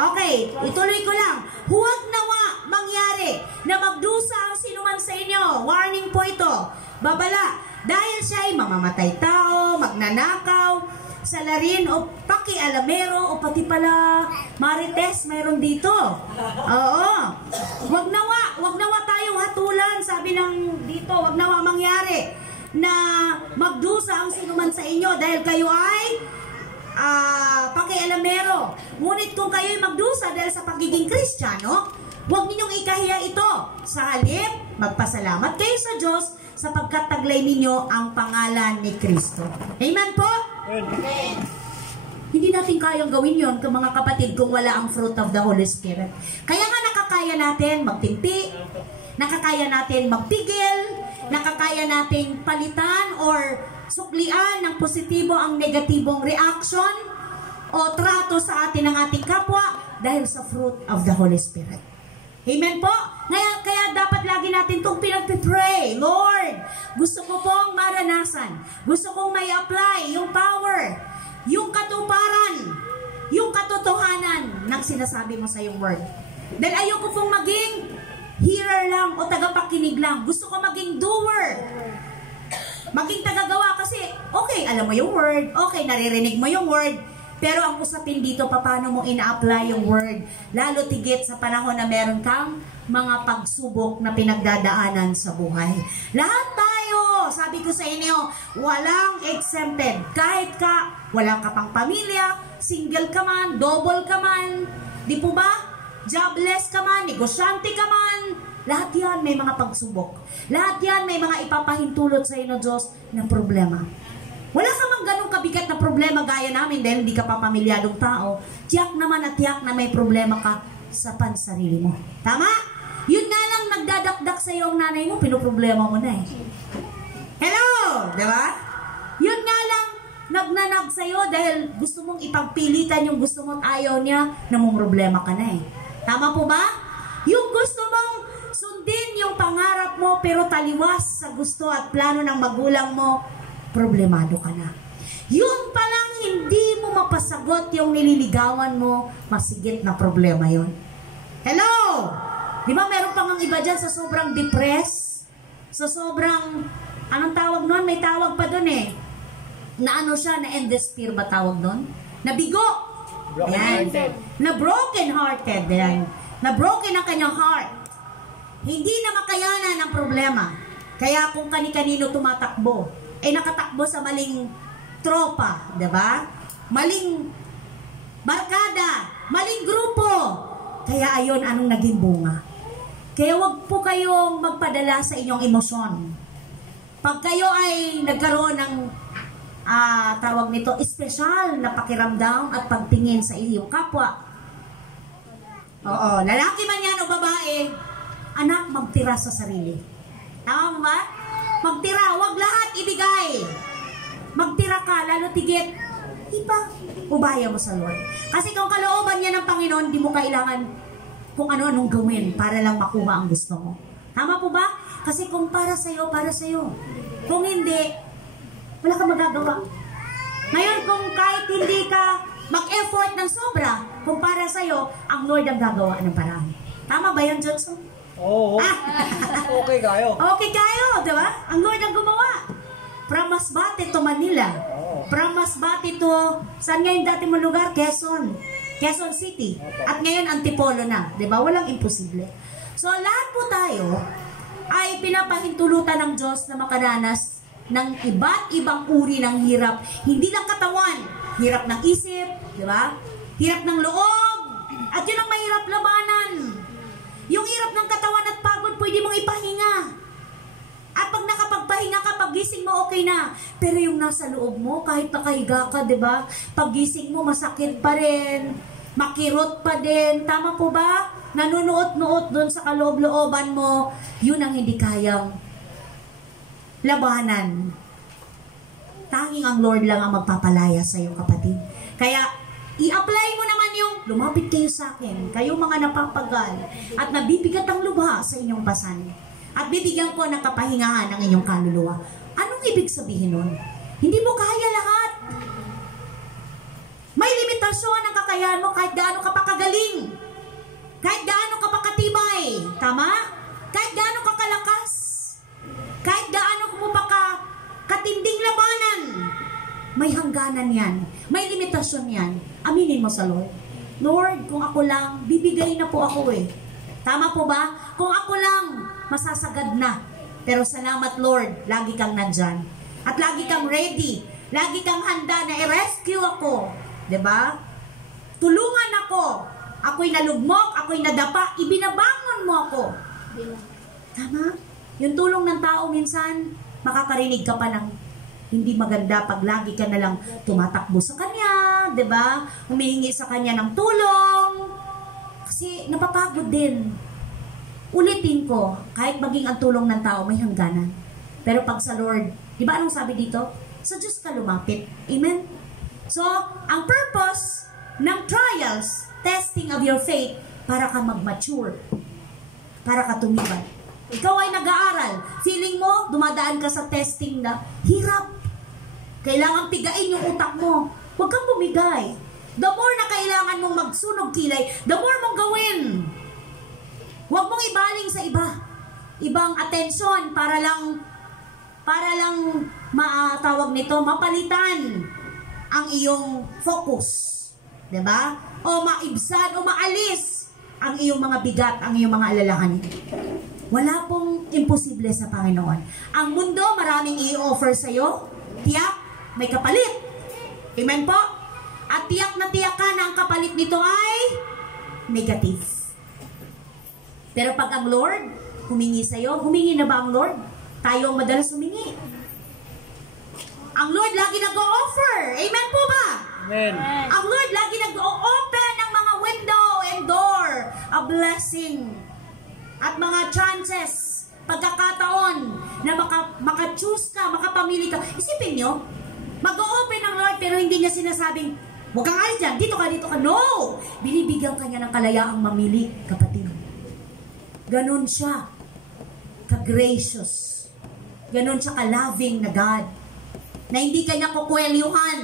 Okay, ituloy ko lang. Huwag nawa mangyari na magdusa ang sinuman sa inyo. Warning po ito. Babala, dahil siya ay mamamatay tao, magnanakaw, salarin o pakialamero o pati pala marites mayroon dito. Oo. Wag nawa tayong hatulan, sabi ng dito, wag nawa mangyari na magdusa ang sinuman sa inyo dahil kayo ay pakialamero. Ngunit kung kayo ay magdusa dahil sa pagiging Kristiyano, huwag ninyong ikahiya ito. Sa halip, magpasalamat kayo sa Diyos sapagkat taglay ninyo ang pangalan ni Kristo. Amen po? Amen. Hindi natin kayang gawin yon mga kapatid kung wala ang fruit of the Holy Spirit. Kaya nga nakakaya natin magtimpi, nakakaya natin magpigil, nakakaya nating palitan or suklian ng positibo ang negatibong reaction o trato sa atin ng ating kapwa dahil sa fruit of the Holy Spirit. Amen po? Kaya dapat lagi natin itong pinag-pray. Lord, gusto ko pong maranasan. Gusto kong may apply yung power, yung katuparan, yung katotohanan ng sinasabi mo sa iyong word. Dahil ayoko pong maging hearer lang o tagapakinig lang. Gusto ko maging doer. Maging tagagawa kasi, okay, alam mo yung word, okay, naririnig mo yung word, pero ang usapin dito, paano mo ina-apply yung word, lalo tigit sa panahon na meron kang mga pagsubok na pinagdadaanan sa buhay. Lahat tayo, sabi ko sa inyo, walang exempted. Kahit wala ka pang pamilya, single ka man, double ka man, di po ba? Jobless ka man, negosyante ka man, lahat yan may mga pagsubok. Lahat yan may mga ipapahintulot sa inyo, Diyos, ng problema. Wala ka mang ganong kabigat na problema gaya namin dahil hindi ka pa pamilyadong tao. Tiyak naman at tiyak na may problema ka sa pansarili mo. Tama? Yun nga lang nagdadakdak sa iyo ang nanay mo, pinoproblema mo na eh. Hello! Diba? Yun nga lang nagnanag sa iyo dahil gusto mong ipagpilitan yung gusto mo at ayaw niya, namumroblema ka na eh. Tama po ba? Yung gusto mong sundin yung pangarap mo pero taliwas sa gusto at plano ng magulang mo, problemado ka na. Yung palang hindi mo mapasagot yung nililigawan mo, masigit na problema yon. Hello! Di ba meron pang ang iba dyan sa sobrang depressed? Sa sobrang, anong tawag nun? May tawag pa dun eh. Na ano siya, na end despair ba tawag nun? Nabigo! Ayan. Na broken hearted. Ayan. Na broken ang kanyang heart. Hindi na makayanan ang problema. Kaya kung kani-kanino tumatakbo, nakatakbo sa maling tropa, diba? Maling barkada, maling grupo. Kaya ayon, anong naging bunga? Kaya wag po kayong magpadala sa inyong emosyon. Pag kayo ay nagkaroon ng tawag nito, espesyal na pakiramdam at pagtingin sa iyong kapwa. Oo, lalaki man yan o babae, anak, magtira sa sarili. Tama mo ba? Magtira, wag lahat ibigay. Magtira ka, lalo tigit, ubaya mo sa Lord. Kasi kung kalooban niya ng Panginoon, di mo kailangan kung ano-anong gawin para lang makuha ang gusto mo. Tama po ba? Kasi kung para sa'yo, para sa'yo. Kung hindi, wala kang magagawa. Ngayon, kung kahit hindi ka mag-effort ng sobra, kung para sa'yo, ang Lord ang gagawa ng paraan. Tama ba yan, Johnson? Oo. Okay kayo. Okay kayo, di ba? Ang Lord ang gumawa. From Masbate to Manila. From Masbate to, saan ngayon dati mo lugar? Quezon City. At ngayon, Antipolo na. Di ba? Walang imposible. So, lahat po tayo ay pinapahintulutan ng Diyos na makaranas ng iba't ibang uri ng hirap. Hindi lang katawan. Hirap ng isip, di ba? Hirap ng loob. At yun ang mahirap labanan. Yung hirap ng katawan at pagod, pwede mong ipahinga. At pag nakapagpahinga ka, paggising mo, okay na. Pero yung nasa loob mo, kahit nakahiga ka, di ba? Paggising mo, masakit pa rin. Makirot pa din. Tama po ba? Nanunuot-nuot doon sa kaloob-looban mo. Yun ang hindi kayang labanan. Tanging ang Lord lang ang magpapalaya sa iyo, kapatid. Kaya, i-apply mo naman yung lumapit kayo sa akin, kayo mga napapagal, at nabibigat ang lubha sa inyong pasan. At bibigyan ko ng kapahingahan ng inyong kaluluwa. Anong ibig sabihin nun? Hindi mo kaya lahat. May limitasyon ang kakayahan mo kahit gaano ka pa kagaling. Kahit gaano ka pa katibay. Tama? Kahit gaano ka kalakas. Kahit gaano mo pa katinding labanan. May hangganan yan. May limitasyon yan. Aminin mo sa Lord. Lord, kung ako lang, bibigay na po ako eh. Tama po ba? Kung ako lang, masasagad na. Pero salamat Lord, lagi kang nandyan. At lagi kang ready. Lagi kang handa na i-rescue ako. 'Di ba? Tulungan ako. Ako'y nalugmok, ako'y nadapa, ibinabangon mo ako. Tama? Yung tulong ng tao minsan, makakarinig ka pa ng hindi maganda pag lagi ka na lang tumatakbo sa kanya, 'di ba? Humihingi sa kanya ng tulong. Kasi napapagod din. Ulitin ko, kahit maging ang tulong ng tao may hangganan. Pero pag sa Lord, 'di ba anong sabi dito? Sa Diyos ka lumapit. Amen? So, ang purpose ng trials, testing of your faith, para ka mag-mature. Para ka tumibay. Ikaw ay nag-aaral. Feeling mo, dumadaan ka sa testing na hirap. Kailangan pigain yung utak mo. Huwag kang bumigay. The more na kailangan mong magsunog kilay, the more mong gawin. Huwag mong ibaling sa iba. Ibang atensyon para lang tawag nito, mapalitan ang iyong focus. 'Di ba? O maibsan o maalis ang iyong mga bigat, ang iyong mga alalahanin. Wala pong imposible sa Panginoon. Ang mundo, maraming i-offer sa iyo. Tiyak, may kapalit. Amen po? At tiyak na tiyak ka na ang kapalit nito ay negative. Pero pag ang Lord humingi sa iyo, humingi na ba ang Lord? Tayo ang madalas humingi. Ang Lord lagi nag-o-offer. Amen po ba? Amen. Ang Lord lagi nag-o-open ng mga window and door, a blessing. At mga chances, pagkakataon na maka-choose ka, makapamili ka. Isipin nyo, mag-o-open ang Lord pero hindi niya sinasabing, huwag kang alis dyan, dito ka. No! Binibigyan ka niya ng kalayaang mamili, kapatid. Ganon siya ka-gracious. Ganon siya ka-loving na God. Na hindi kanya kukwelyuhan.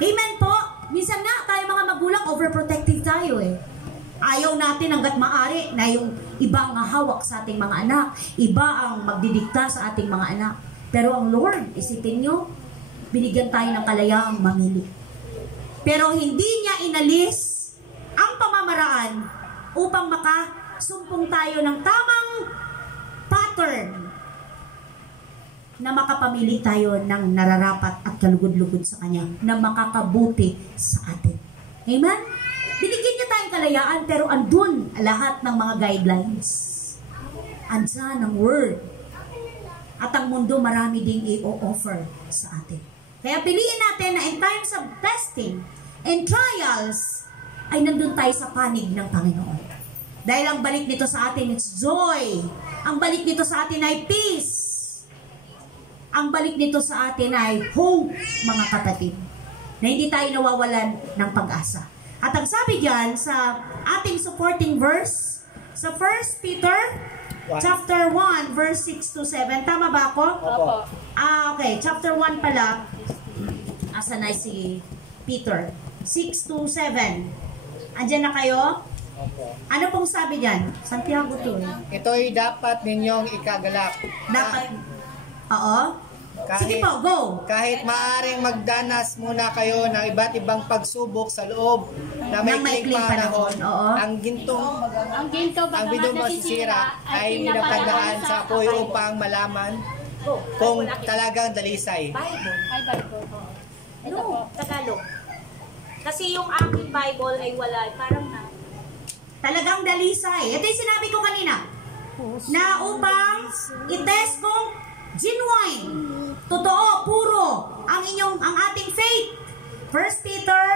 Amen po? Minsan nga, tayo mga magulang, overprotective tayo eh. Ayaw natin hanggat maaari na yung iba ang hawak sa ating mga anak. Iba ang magdidikta sa ating mga anak. Pero ang Lord, isipin nyo, binigyan tayo ng kalayaang mamili. Pero hindi niya inalis ang pamamaraan upang makasumpong tayo ng tamang pattern na makapamili tayo ng nararapat at kalugod-lugod sa Kanya na makakabuti sa atin. Amen? Binigyan niya tayong kalayaan pero andun lahat ng mga guidelines. Andyan ang Word. At ang mundo marami ding i-offer sa atin. Kaya piliin natin na in times of testing and trials, ay nandun tayo sa panig ng Panginoon. Dahil ang balik nito sa atin is joy. Ang balik nito sa atin ay peace. Ang balik nito sa atin ay hope, mga kapatid. Na hindi tayo nawawalan ng pag-asa. At ang sabi diyan sa ating supporting verse, sa 1 Peter chapter 1, verse 6 to 7. Tama ba ako? Opo. Okay. Chapter 1 pala. Asa na si Peter? 6 to 7. Andiyan na kayo? Opo. Ano pong sabi diyan? Santiago to. Ito'y dapat ninyong ikagalak. Dapat. Oo. Kahit- Sige po, go. Kahit maaring magdanas muna kayo ng iba't ibang pagsubok sa loob na may Ng maikling ikling panahon, oo. ang gintong Ang ginto ang bagamat bidong masisira ay pinapadaan sa apoy upang malaman kung talagang dalisay. Ay, Bible. Ito po. No, Tagalog. Kasi yung aking Bible ay wala. Parang na. Talagang dalisay. Ito yung sinabi ko kanina. Na upang i-test kung genuine, totoo, puro ang ating faith. 1 Peter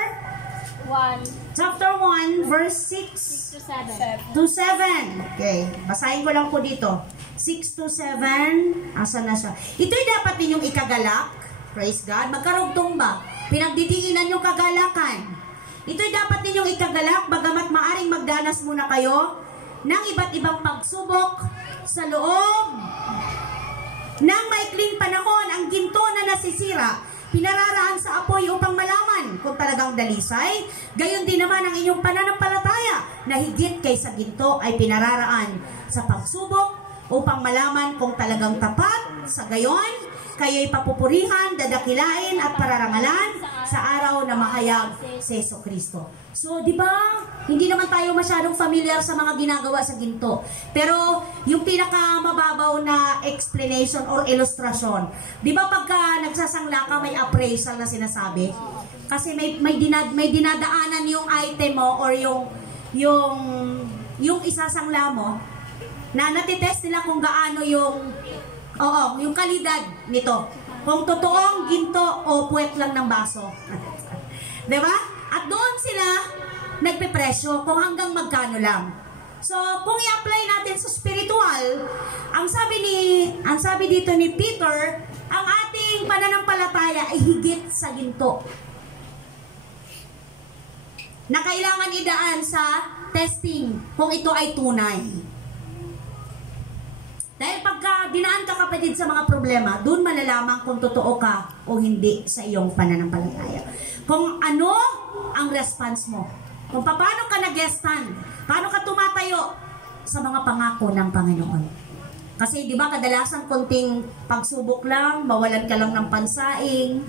1, chapter 1 verse 6 6 to 7. to 7. Okay, basahin ko lang po dito. 6 to 7. Asa na siya? Ito'y dapat ninyong ikagalak. Praise God. Magkarugtong ba? Pinagdidiinan yung kagalakan. Ito'y dapat ninyong ikagalak bagamat maaring magdanas muna kayo ng iba't ibang pagsubok sa loob ng maikling panahon. Ang ginto na nasisira, pinararaan sa apoy upang malaman kung talagang dalisay. Gayon din naman ang inyong pananampalataya na higit kaysa ginto ay pinararaan sa pagsubok upang malaman kung talagang tapat. Sa gayon, kayo'y papupurihan, dadakilain at pararangalan sa araw na mahayag si Jesucristo. So, di ba? Hindi naman tayo masyadong familiar sa mga ginagawa sa ginto. Pero, yung pinakamababaw na explanation or illustrasyon, di ba pagka nagsasangla ka, may appraisal na sinasabi? Kasi may dinadaanan yung item mo or yung isasangla mo, na natitest nila kung gaano yung kalidad nito. Kung totoong ginto o puwet lang ng baso. Diba? At doon sila nagpepresyo kung hanggang magkano lang. So, kung i-apply natin sa spiritual, ang sabi dito ni Peter, ang ating pananampalataya ay higit sa ginto. Na kailangan idaan sa testing kung ito ay tunay. Dahil pagka dinaan ka kapatid sa mga problema, doon malalaman kung totoo ka o hindi sa iyong pananampalataya. Kung ano ang response mo. Kung paano ka nag-stand, paano ka tumatayo sa mga pangako ng Panginoon. Kasi di ba kadalasan konting pagsubok lang, mawalan ka lang ng pansaing.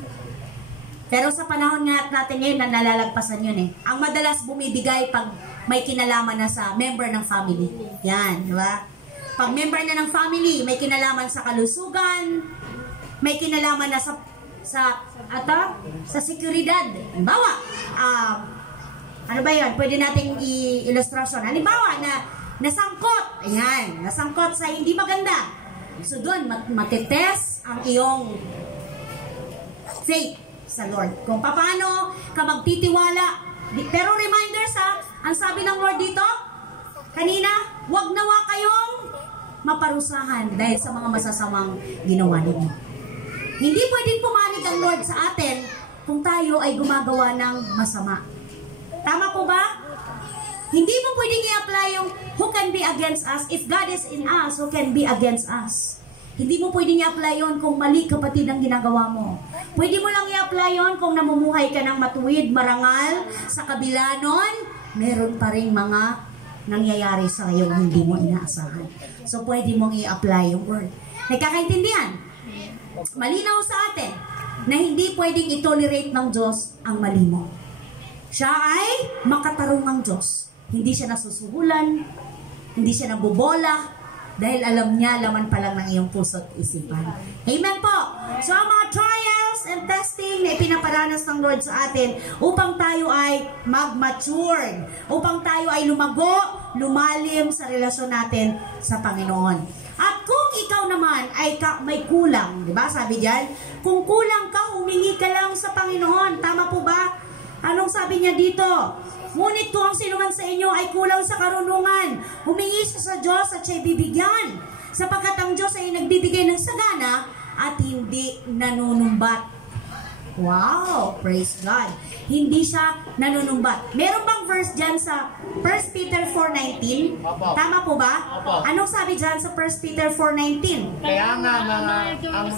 Pero sa panahon nga natin ngayon na nalalagpasan yun eh. Ang madalas bumibigay pag may kinalaman na sa member ng family. Yan, di ba? Pag member na ng family, may kinalaman sa kalusugan, may kinalaman na sa seguridad. Halimbawa, ano ba yun? Pwede nating i-illustrasyon. Halimbawa, nasangkot. Ayan, nasangkot sa hindi maganda. So doon, matitest ang iyong faith sa Lord. Kung paano ka magtitiwala. Pero reminders ang sabi ng Lord dito, kanina, wag nawa kayong maparusahan dahil sa mga masasamang ginawa ninyo. Hindi pwedeng pumanig ang Lord sa atin kung tayo ay gumagawa ng masama. Tama po ba? Hindi mo pwedeng i-apply yung who can be against us. If God is in us, who can be against us? Hindi mo pwedeng i-apply yun kung mali kapatid ang ginagawa mo. Pwede mo lang i-apply yun kung namumuhay ka ng matuwid, marangal, sa kabila nun, meron pa rin mga nangyayari sa iyo hindi mo inaasahan. So, pwede mong i-apply yung word. Nagkakaintindihan? Malinaw sa atin na hindi pwedeng i-tolerate ng Diyos ang mali mo. Siya ay makatarungang Diyos. Hindi siya nasusuhulan, hindi siya nabobola, dahil alam niya, laman pa lang ng iyong puso at isipan. Amen po! So, ang mga trials and testing na ipinaparanas ng Lord sa atin upang tayo ay mag-mature, upang tayo ay lumago, lumalim sa relasyon natin sa Panginoon. At kung ikaw naman ay may kulang, di ba? Sabi diyan, kung kulang ka, humingi ka lang sa Panginoon. Tama po ba? Anong sabi niya dito? Ngunit kung ang sinuman sa inyo ay kulang sa karunungan, humingi siya sa Diyos at siya'y bibigyan. Sapagkat ang Diyos ay nagbibigay ng sagana at hindi nanunumbat. Wow! Praise God! Hindi siya nanunumbat. Meron bang verse dyan sa 1 Peter 4:19? Tama po ba? Anong sabi dyan sa 1 Peter 4:19? Kaya nga ang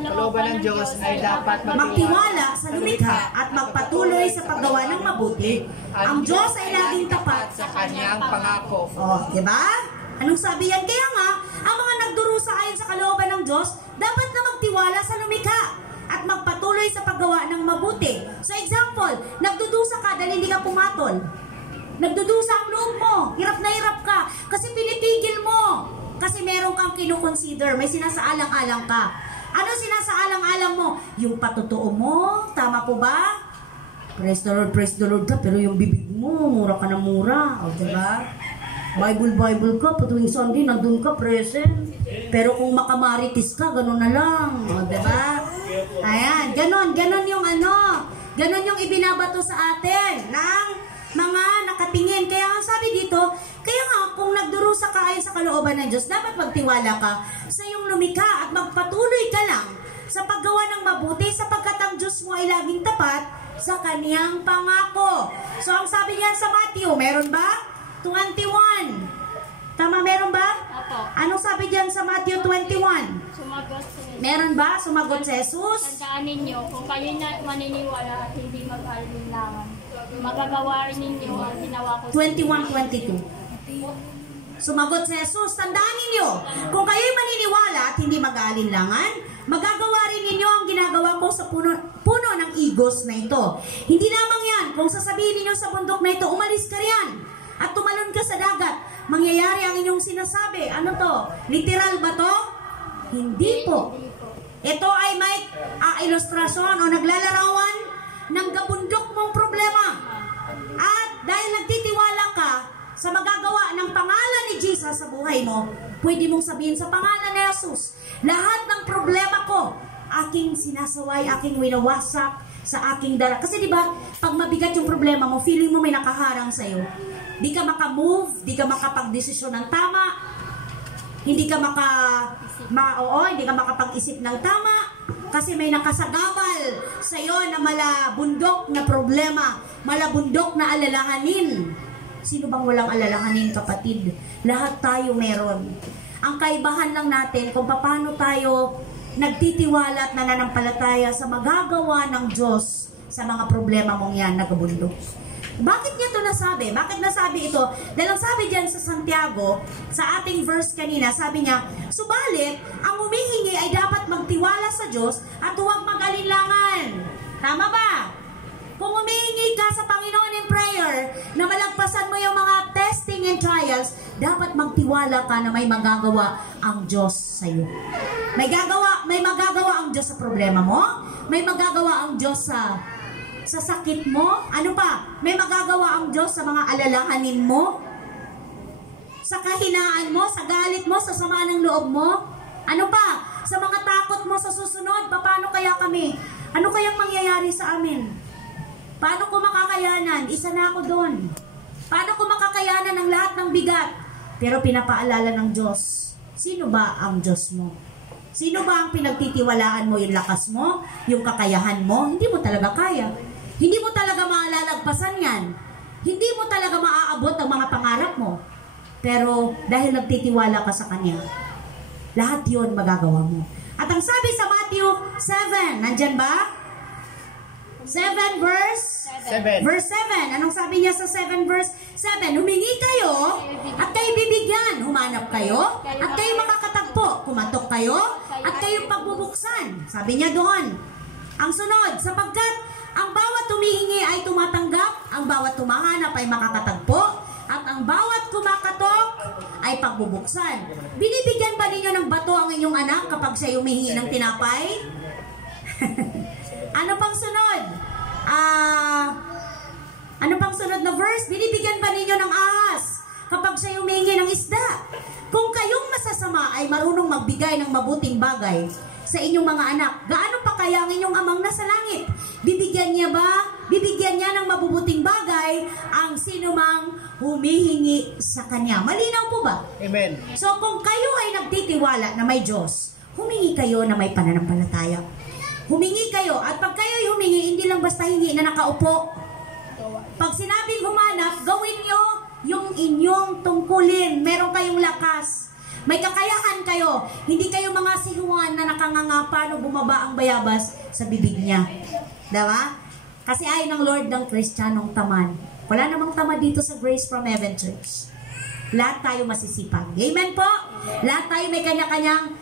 kalooban ng Diyos ay dapat magtiwala sa lumikha at magpatuloy sa paggawa ng mabuti. Ang Diyos ay laging tapat sa kanyang pangako. Oh, di ba? Anong sabi yan? Kaya nga, ang mga nagdurusa ayon sa kalooban ng Diyos, dapat na magtiwala sa lumikha at magpatuloy sa paggawa ng mabuti. So example, nagdudusa ka dahil hindi ka pumatol. Nagdudusa ang loob mo. Hirap na hirap ka. Kasi pinipigil mo. Kasi meron kang kinukonsider. May sinasaalang-alang ka. Ano sinasaalang-alang mo? Yung patotoo mo. Tama po ba? Praise the Lord ka. Pero yung bibig mo, mura ka na mura. O, diba? Bible ka. Patuwing Sunday, nandun ka, present. Pero kung makamaritis ka, gano'n na lang. O, diba? Ayan, ganon yung ganon yung ibinabato sa atin ng mga nakatingin. Kaya ang sabi dito, kaya nga kung nagdurusa ka ayon sa kalooban ng Diyos, dapat magtiwala ka sa iyong lumikha at magpatuloy ka lang sa paggawa ng mabuti sapagkat ang Diyos mo ay laging tapat sa kaniyang pangako. So ang sabi niyan sa Matthew, meron ba? 21. Tama, meron ba? Apo. Anong sabi diyan sa Matthew 21? Sumagot si Jesus. Meron ba? Sumagot si Jesus? Tandaan ninyo, kung kayo na maniniwala at hindi mag-alinlangan, magagawa rin ninyo ang ginawa ko sa 21:22. Sumagot si Jesus, tandaan ninyo, kung kayo'y maniniwala at hindi mag-aalinlangan, magagawa rin ninyo ang ginagawa ko sa puno ng igos na ito. Hindi lamang yan, kung sasabihin ninyo sa bundok na ito, umalis ka riyan at tumalon ka sa dagat, mangyayari ang inyong sinasabi. Ano to? Literal ba to? Hindi po. Ito ay may ilustrasyon o naglalarawan ng kabundok mong problema. At dahil nagtitiwala ka sa magagawa ng pangalan ni Jesus sa buhay mo, pwede mong sabihin sa pangalan ni Jesus, lahat ng problema ko, aking sinasaway, aking winawasak sa aking dara. Kasi di ba, pag mabigat yung problema mo, feeling mo may nakaharang sa'yo. Di ka makamove, di ka makapag-desisyon ng tama, hindi ka hindi ka makapag-isip ng tama, kasi may nakasagabal sa'yo na malabundok na problema, malabundok na alalahanin. Sino bang walang alalahanin, kapatid? Lahat tayo meron. Ang kaibahan lang natin kung paano tayo nagtitiwala at nananampalataya sa magagawa ng Diyos sa mga problema mong yan nagabundok. Bakit niya ito nasabi? Bakit nasabi ito? Dahil ang sabi dyan sa Santiago, sa ating verse kanina, sabi niya, subalit, ang humihingi ay dapat magtiwala sa Diyos at huwag mag-alinlangan. Tama ba? Kung humihingi ka sa Panginoon in prayer na malagpasan mo yung mga testing and trials, dapat magtiwala ka na may magagawa ang Diyos sa iyo. May magagawa ang Diyos sa problema mo, may magagawa ang Diyos sa sakit mo, ano pa? May magagawa ang Diyos sa mga alalahanin mo, sa kahinaan mo, sa galit mo, sa sama ng loob mo, ano pa? Sa mga takot mo sa susunod, paano kaya kami? Ano kayang mangyayari sa amin? Paano ko makakayanan? Isa na ako doon. Paano ko makakayanan ang lahat ng bigat? Pero pinapaalala ng Diyos, sino ba ang Diyos mo? Sino ba ang pinagtitiwalaan mo? Yung lakas mo? Yung kakayahan mo? Hindi mo talaga kaya. Hindi mo talaga maalalagpasan yan. Hindi mo talaga maaabot ang mga pangarap mo. Pero dahil nagtitiwala ka sa Kanya, lahat yun magagawa mo. At ang sabi sa Matthew 7, nandyan ba? 7 verse 7. Verse 7. Anong sabi niya sa 7 verse 7? Humingi kayo at kayo bibigyan. Humanap kayo at kayo makakatagpo. Kumatok kayo at kayo pagbubuksan. Sabi niya doon. Ang sunod, sapagkat ang bawat humihingi ay tumatanggap Ang bawat tumahanap ay makakatagpo, at ang bawat kumakatok ay pagbubuksan. Binibigyan ba ninyo ng bato ang inyong anak kapag siya humihingi ng tinapay? Ano pang sunod? Ano pang sunod na verse? Binibigyan ba ninyo ng ahas kapag siya humihingi ng isda? Kung kayong masasama ay marunong magbigay ng mabuting bagay sa inyong mga anak, gaano pa kaya ang inyong amang nasa langit? Bibigyan niya ng mabubuting bagay ang sinumang humihingi sa Kanya. Malinaw po ba? Amen. So kung kayo ay nagtitiwala na may Diyos, humingi kayo na may pananampalataya. Humingi kayo, at pag kayo'y humingi, hindi lang basta hingi na nakaupo. Pag sinabing humanap, gawin nyo yung inyong tungkulin. Meron kayong lakas. May kakayahan kayo. Hindi kayo mga sihuan na nakanganga paano bumaba ang bayabas sa bibig niya. Diba? Kasi ayon ng Lord ng Kristiyanong tamad. Wala namang tamad dito sa Grace from Heaven Church. Lahat tayo masisipag. Amen po? Lahat tayo may kanya-kanyang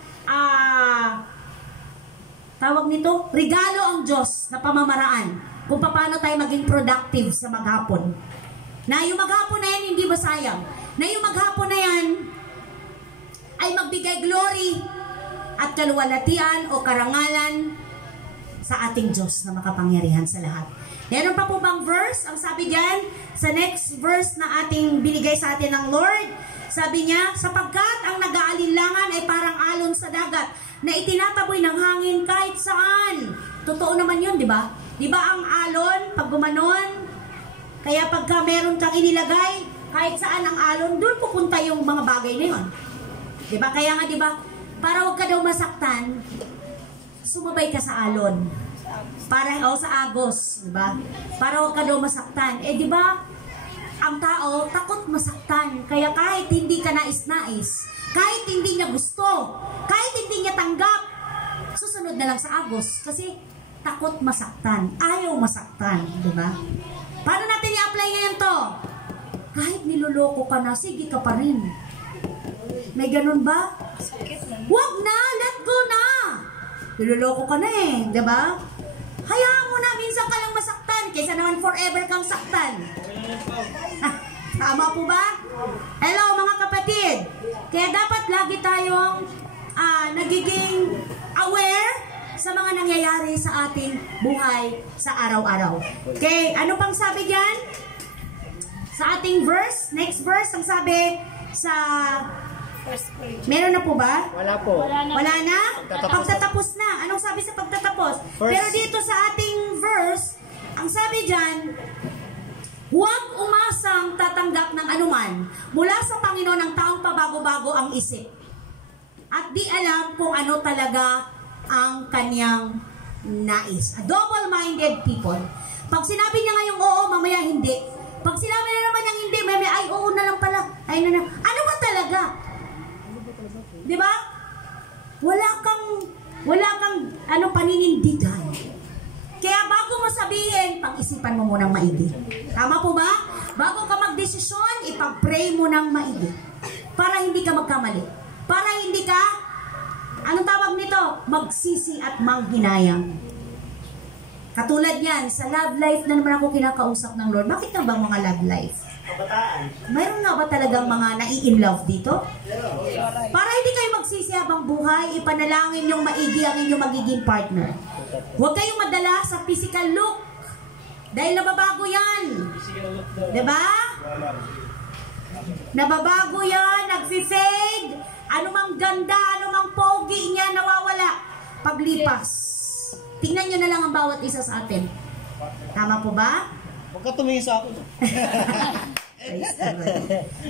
tawag nito, regalo ang Diyos na pamamaraan kung paano tayo maging productive sa maghapon. Na yung maghapon na yan, hindi masayang. Na yung maghapon na yan, ay magbigay glory at kaluwalhatian o karangalan sa ating Diyos na makapangyarihan sa lahat. Meron pa po bang verse? Ang sabi diyan, sa next verse na ating binigay sa atin ng Lord, sabi niya, sapagkat ang nag-aalinlangan ay parang alon sa dagat na itinataboy ng hangin kahit saan. Totoo naman yun, di ba? Di ba ang alon, pag gumanon, kaya pagka meron kang inilagay, kahit saan ang alon, doon pupunta yung mga bagay na yun. Diba? Kaya nga, diba, para wag ka daw masaktan, sumabay ka sa alon. Sa agos, diba? Para wag ka daw masaktan. Diba, ang tao, takot masaktan. Kaya kahit hindi ka nais-nais, kahit hindi niya gusto, kahit hindi niya tanggap, susunod na lang sa agos. Kasi takot masaktan. Ayaw masaktan, diba? Paano natin i-apply ngayon to? Kahit niloloko ka na, sige ka pa rin. May ganun ba? Huwag na, let go na. Niloloko ka na eh, diba? Hayaan mo na, minsan ka lang masaktan, kaysa naman forever kang saktan. Tama po ba? Hello mga kapatid. Kaya dapat lagi tayong nagiging aware sa mga nangyayari sa ating buhay sa araw-araw. Okay, ano pang sabi dyan? Sa ating verse, next verse, ang sabi sa... Meron na po ba? Wala po. Wala na? Pagtatapos na. Anong sabi sa pagtatapos? Pero dito sa ating verse, ang sabi dyan, huwag umasang tatanggap ng anuman mula sa Panginoon ng taong pabago-bago ang isip. At di alam kung ano talaga ang kanyang nais. A double-minded people. Pag sinabi niya ngayong oo, mamaya hindi. Pag sinabi na naman niyang hindi, mamaya ay oo na lang pala. Ay na na. Ano ba talaga? Di ba? Wala kang paninindigan. Kaya bago mo sabihin, pag-isipan mo munang maigi. Tama po ba? Bago ka magdesisyon, ipag-pray mo ng maigi. Para hindi ka magkamali. Para hindi ka, anong tawag nito? Magsisi at manghinayang. Katulad yan, sa love life na naman ako kinakausap ng Lord. Bakit na ba mga love life? Mayroon nga ba talagang mga nai-in-love dito? Para hindi kayo magsisi habang buhay, ipanalangin yung maigi ang inyong magiging partner. Huwag kayong madala sa physical look. Dahil nababago yan. Diba? Nababago yan, nag-fade. Anumang ganda, anumang pogi niya, nawawala. Paglipas. Tingnan nyo na lang ang bawat isa sa atin. Tama po ba? Huwag ka tumingin sa akin.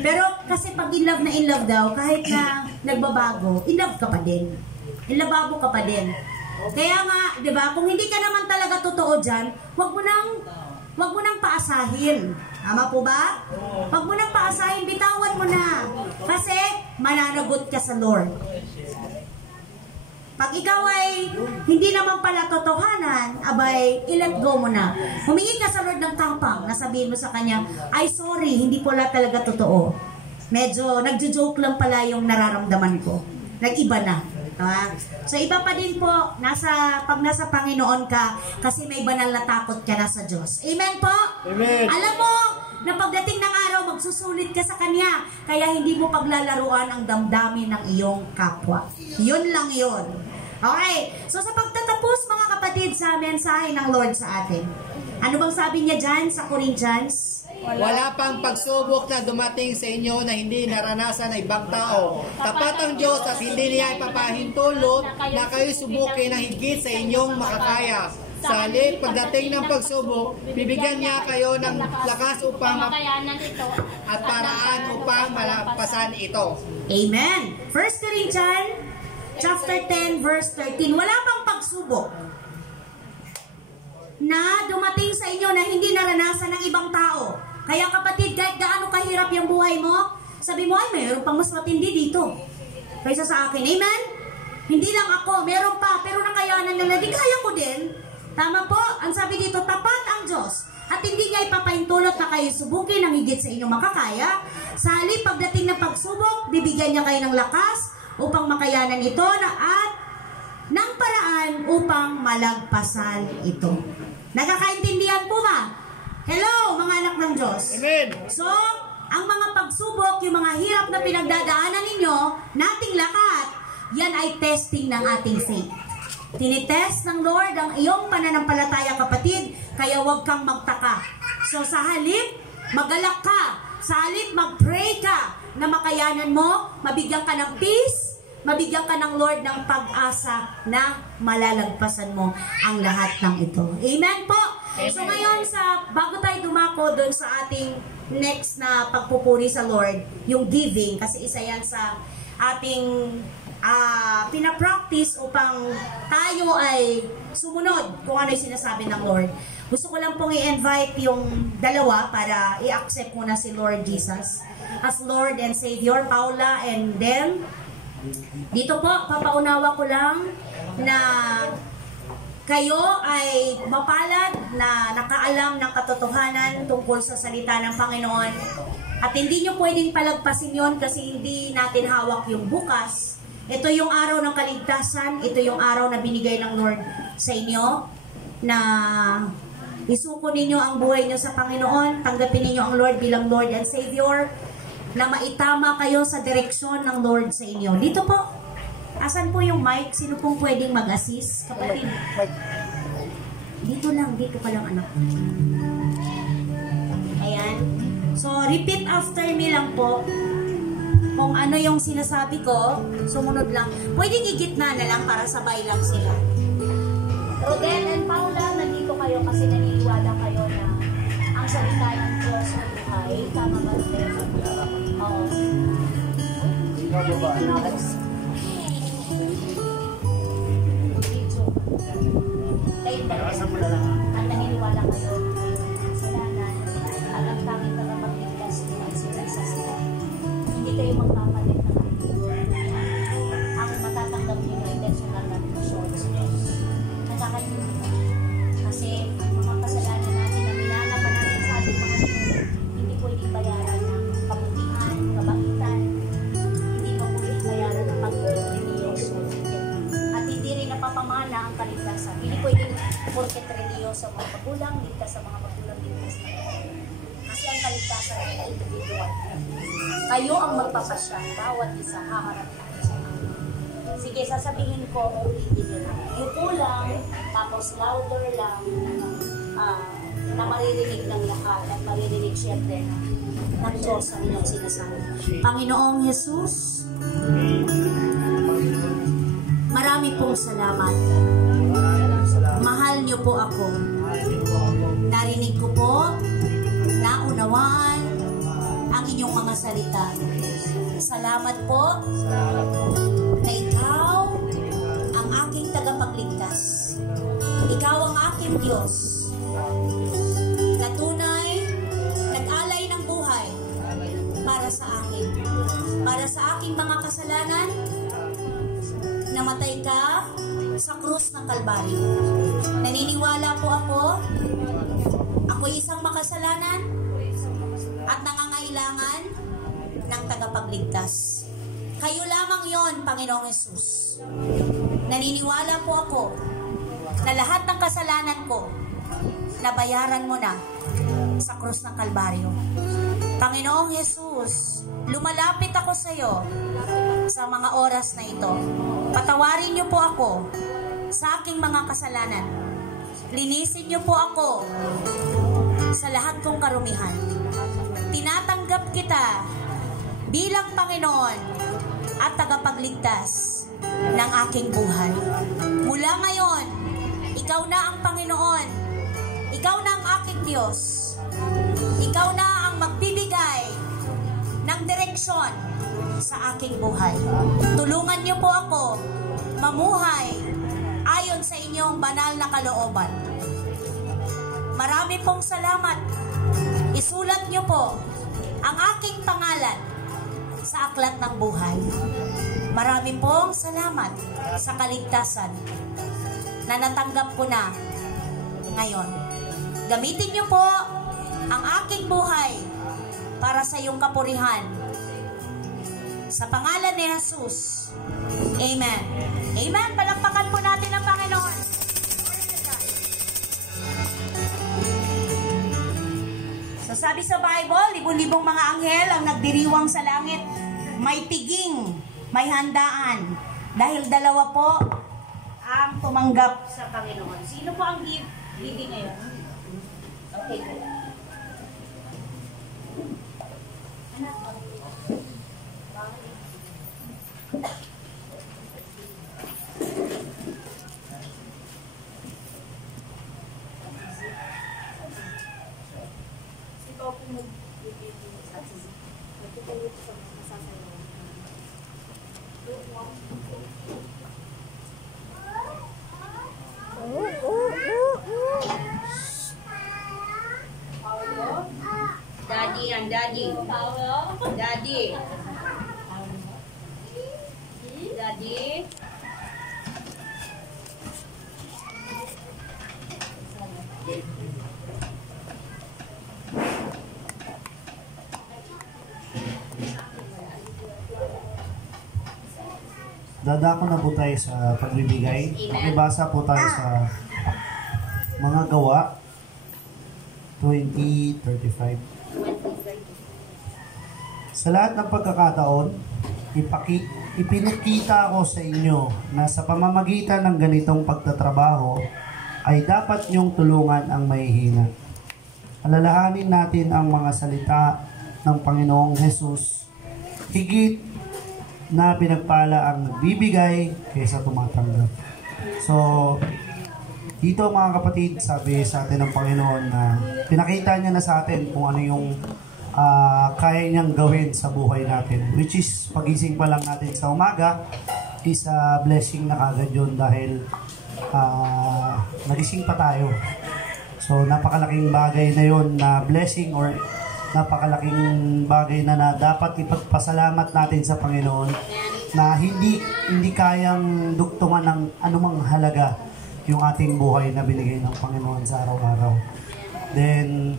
Pero kasi pag in love daw, kahit na nagbabago, in love ka pa din. Inlababo ka pa din. Kaya nga, di ba, kung hindi ka naman talaga totoo dyan, wag mo nang paasahin. Tama po ba? Wag mo nang paasahin, bitawan mo na. Kasi mananagot ka sa Lord. Pag ikaw ay hindi naman pala totohanan, abay, i-let go mo na. Humingi ka sa Lord ng tapang, nasabihin mo sa Kanya, ay sorry, hindi pala talaga totoo. Medyo nagjo-joke lang pala yung nararamdaman ko. Nag-iba na. Ito ha. So iba pa din po, pag nasa Panginoon ka, kasi may banal na takot ka na sa Diyos. Amen po? Amen. Alam mo, na pagdating ng araw, magsusulit ka sa Kanya. Kaya hindi mo paglalaruan ang damdamin ng iyong kapwa. Yun lang yun. Okay, so sa pagtatapos mga kapatid sa mensahe ng Lord sa atin, ano bang sabi niya dyan sa Corinthians? Wala pang pagsubok na dumating sa inyo na hindi naranasan ng ibang tao. Tapat ang Diyos at hindi niya ipapahintulot na kayo subukin ng higit sa inyong makakaya. Sa halip, pagdating ng pagsubok, bibigyan niya kayo ng lakas upang makayanan ito at paraan upang malampasan ito. Amen. 1 Corinthians chapter 10 verse 13. Wala pang pagsubok na dumating sa inyo na hindi naranasan ng ibang tao. Kaya kapatid, kahit gaano kahirap yung buhay mo, sabi mo, ay mayroon pang mas matindi dito kaysa sa akin. Amen? Hindi lang ako, meron pa, pero nakayanan nila, di kaya ko din. Tama po, ang sabi dito, tapat ang Diyos at hindi niya ipapahintulot na kayo subukin ang higit sa inyong makakaya. Sa halip, pagdating ng pagsubok, bibigyan niya kayo ng lakas upang makayanan ito at ng paraan upang malagpasan ito. Nagkakaintindihan po ba? Hello, mga anak ng Diyos. Amen. So, ang mga pagsubok, yung mga hirap na pinagdadaanan ninyo, nating lahat, yan ay testing ng ating faith. Tinitest ng Lord ang iyong pananampalataya, kapatid, kaya huwag kang magtaka. So sa halip, magalak ka. Sa halip, mag-pray ka na makayanan mo, mabigyan ka ng peace, mabigyan ka ng Lord ng pag-asa na malalagpasan mo ang lahat ng ito. Amen po! Amen. So ngayon, bago tayo dumako doon sa ating next na pagpupuri sa Lord, yung giving, kasi isa yan sa ating pinapractice upang tayo ay sumunod kung ano yung sinasabi ng Lord. Gusto ko lang pong i-invite yung dalawa para i-accept muna si Lord Jesus as Lord and Savior, Paula and them. Dito po, papaunawa ko lang na kayo ay mapalad na nakaalam ng katotohanan tungkol sa salita ng Panginoon at hindi nyo pwedeng palagpasin yon kasi hindi natin hawak yung bukas. Ito yung araw ng kaligtasan, ito yung araw na binigay ng Lord sa inyo na isuko ninyo ang buhay nyo sa Panginoon, tanggapin ninyo ang Lord bilang Lord and Savior, na maitama kayo sa direksyon ng Lord sa inyo. Dito po, asan po yung mic? Sino pong pwedeng mag-assist? Kapatid. Dito lang, dito ka lang anak. Ayan. So, repeat after me lang po. Kung ano yung sinasabi ko, sumunod lang. Pwedeng igitna na lang para sabay lang sila. Rodel and Paula, nandito kayo kasi naniniwala kayo na ang salita ng Diyos ay buhay. Tama ba, Rodel? Oo. Kayo ba? Ang naniniwala kayo na kasalanan at ang tanging tagapagligtas ay sila sa sila. Hindi kayo magpapalit ng ang matatanggap niyo ay personal na relasyon sa Diyos. Nakakaintindi. Kasi mga kasalanan natin na nilalaban natin sa ating mga hindi pwedeng bayaran ng kabutihan, kabaitan, hindi pa pwedeng bayaran ng pag-religyoso. At hindi rin napapamana ang kaligtasan. Hindi pwedeng porket religyoso mga magulang, ligtas sa mga magulang, ligtas na kasi ang kaligtasan ay individual. Kayo ang magpapasya, bawat isa haharap natin sa mga. Sige, sasabihin ko, ulitin nyo lang. Yuko lang, tapos louder lang, na maririnig ng lahat at maririnig syempre ng Diyos ang inyong sinasabi. Panginoong Jesus, marami pong salamat. Mahal niyo po ako. Narinig ko po, naunawaan ang inyong mga salita. Salamat po na ikaw ang aking tagapagligtas. Ikaw ang aking Diyos. Na tunay, nag-alay ng buhay para sa akin. Para sa aking mga kasalanan, namatay ka sa krus ng Kalbaryo. Naniniwala po ako'y isang makasalanan at nangangailangan ng tagapagligtas. Kayo lamang yon, Panginoong Hesus. Naniniwala po ako na lahat ng kasalanan ko, nabayaran mo na sa krus ng Kalbaryo. Panginoong Hesus, lumalapit ako sa iyo sa mga oras na ito. Patawarin niyo po ako sa aking mga kasalanan. Linisin niyo po ako sa lahat kong karumihan. Tinatanggap kita bilang Panginoon at tagapagligtas ng aking buhay. Mula ngayon, ikaw na ang Panginoon. Ikaw na ang aking Diyos. Ikaw na ang magbibigay ng direksyon sa aking buhay. Tulungan niyo po ako mamuhay ayon sa inyong banal na kalooban. Marami pong salamat. Isulat niyo po ang aking pangalan sa aklat ng buhay. Marami pong salamat sa kaligtasan na natanggap ko na ngayon. Gamitin niyo po ang aking buhay para sa iyong kapurihan. Sa pangalan ni Jesus. Amen. Amen. Palakpakan po natin ang Panginoon. So sabi sa Bible, libong-libong mga anghel ang nagdiriwang sa langit. May piging, may handaan. Dahil dalawa po ang tumanggap sa Panginoon. Sino po ang giving ngayon? Okay. Daddy and daddy. Daddy. Daddy. Dadako na po tayo sa pagbibigay. Makibasa po tayo sa mga gawa 20:35. Sa lahat ng pagkakataon, ipinakita ko sa inyo na sa pamamagitan ng ganitong pagtatrabaho ay dapat niyong tulungan ang mahihina. Alalahanin natin ang mga salita ng Panginoong Jesus. Higit na pinagpala ang nagbibigay kaysa tumatanggap. So, dito mga kapatid, sabi sa atin ng Panginoon na pinakita niya na sa atin kung ano yung kaya niyang gawin sa buhay natin. Which is, pagising pa lang natin sa umaga, is a blessing na kagad yun dahil nagising pa tayo. So, napakalaking bagay na yun na blessing or napakalaking bagay na dapat ipagpasalamat natin sa Panginoon na hindi kayang dugtungan ng anumang halaga yung ating buhay na binigay ng Panginoon sa araw-araw. Then,